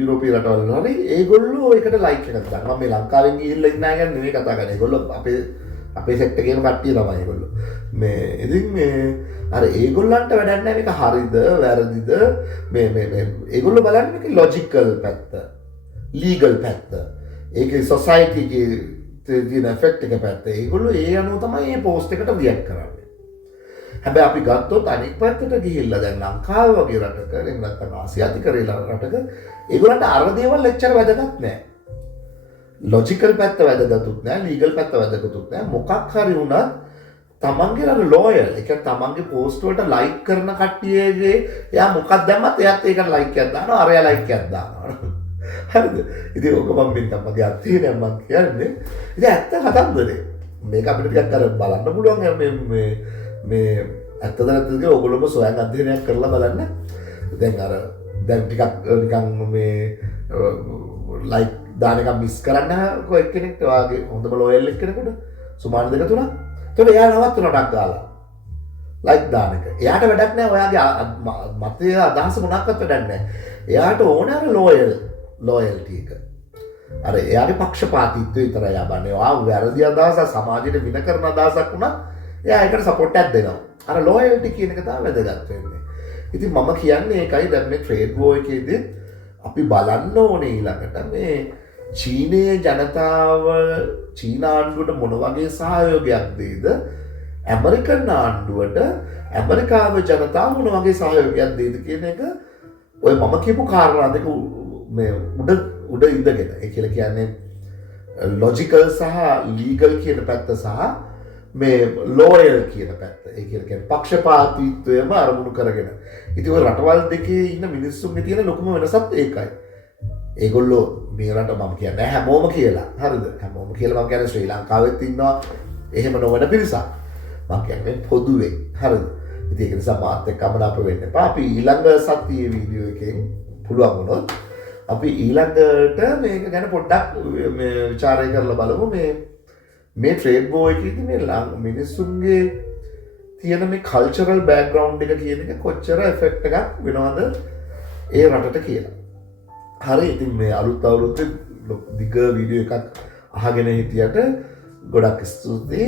යුරෝපීය රටවල් වල හරි ඒගොල්ලෝ ඒකට ලයික් එකක් දානවා. මම මේ ලංකාවෙන් ගිහිල්ලා ඉන්න අය ගැන නෙමෙයි කතා කරන්නේ. ඒගොල්ලෝ අපේ සෙක්ටර් එකේම කට්ටිය තමයි ඒගොල්ලෝ. මේ ඉතින් මේ අර ඒගොල්ලන්ට වැඩක් නැහැ මේක හරිද වැරදිද මේ ඒගොල්ලෝ බලන්නේ මේක ලොජිකල් පැත්ත, ලීගල් පැත්ත. ඒකේ සොසයිටි එකේ තියෙන එෆෙක්ට් එක පැත්ත. ඒගොල්ලෝ ඒ අනුව තමයි මේ පෝස්ට් එකට රියැක්ට් කරන්නේ. හැබැයි අපි ගත්තොත් අනික් පැත්තට ගිහිල්ලා දැන් ලංකාව වගේ රටක නැත්නම් ආසියාතික රටක ඒගොල්ලන්ට අර දේවල් එච්චර වැදගත් නැහැ. ලොජිකල් පැත්ත වැදගත්ුත් නැහැ, ලීගල් පැත්ත වැදගත්ුත් නැහැ. මොකක් හරි වුණත් තමන්ගේ අර ලෝයල්, ඒ කියන්නේ තමන්ගේ පෝස්ට් වලට ලයික් කරන කට්ටියගේ එයා මොකක් දැම්මත් එයාත් ඒකට ලයික් එකක් දානවා, අරයා ලයික් එකක් දානවා. හරිද? ඉතින් ඔක මම මෙන්න මගේ අත්තිනේ මම කියන්නේ. ඉතින් ඇත්ත කතන්දරේ. මේක අපිට ටිකක් අර බලන්න පුළුවන් මේ ඇත්තද නැත්ද කියලා ඔයගොල්ලෝම සොයන් අධ්‍යයනයක් කරලා බලන්න. දැන් ටිකක් නිකන් මේ ලයික් දාන එක මිස් කරන්න එක්කෙනෙක්ට වාගේ හොඳම ලෝයල් එක්කෙනෙකුට සුමාන දෙක තුනක්. එතකොට එයා නවත්වනටක් ගාලා ලයික් දාන එක. එයාට වැඩක් නැහැ. ඔයාගේ මතය අදහස මොනක්වත් වැඩක් නැහැ. එයාට ඕනේ අර ලෝයල්ටි එක. අර එයාගේ පක්ෂපාතීත්වය විතරයි යබන්නේ. ඔයා වැරදි අදහසක් සමාජයට වින කරන අදහසක් වුණත් එයා ඒකට සපෝට් එකක් දෙනවා. අර ලෝයල්ටි කියන එක තමයි වැදගත් වෙන්නේ. ඉතින් මම කියන්නේ ඒකයි දැන් මේ ට්‍රේඩ් වෝ එකේදී අපි බලන්න ඕනේ ඊළඟට මේ චීනයේ ජනතාව චීන ආණ්ඩුවට මොන වගේ සහයෝගයක් දෙයිද? ඇමරිකන් ආණ්ඩුවට ඇමරිකාවේ ජනතාව මොන වගේ සහයෝගයක් දෙයිද කියන එක ඔය මම කියපු කාරණා දෙක මේ උඩ ඉඳගෙන ඒ කියලා කියන්නේ ලොජිකල් සහ ලීගල් කියන පැත්ත සහ මේ ලෝයල් කියන පැත්ත. ඒ කියන්නේ පක්ෂපාතීත්වයම අරමුණු කරගෙන. ඉතින් ඔය රටවල් දෙකේ ඉන්න මිනිස්සුන්ගේ තියෙන ලොකුම වෙනසත් ඒකයි. ඒගොල්ලෝ මේ රට මම කියන්නේ හැමෝම කියලා. හරිද? හැමෝම කියලා මම කියන්නේ ශ්‍රී ලංකාවෙත් ඉන්නවා එහෙම නොවන පිරිසක්. මම කියන්නේ පොදුවේ. හරිද? ඉතින් ඒක නිසා මාත් එක්කම අප වෙන්න එපා. අපි ඊළඟ සතියේ වීඩියෝ එකෙන් පුළුවන් වුණොත් අපි ඊළඟට මේක ගැන පොඩ්ඩක් මේ ਵਿਚාරය කරලා බලමු මේ ට්‍රේඩ් වෝ එකේදී මේ මිනිස්සුන්ගේ තියෙන මේ කල්චරල් බෑග්ග්‍රවුන්ඩ් එක කියන එක කොච්චර එෆෙක්ට් එකක් වෙනවද ඒ රටට කියලා. හරි ඉතින් මේ අලුත් අවුරුද්දේ දිග වීඩියෝ එකක් අහගෙන හිටියට ගොඩක් ස්තුතියි.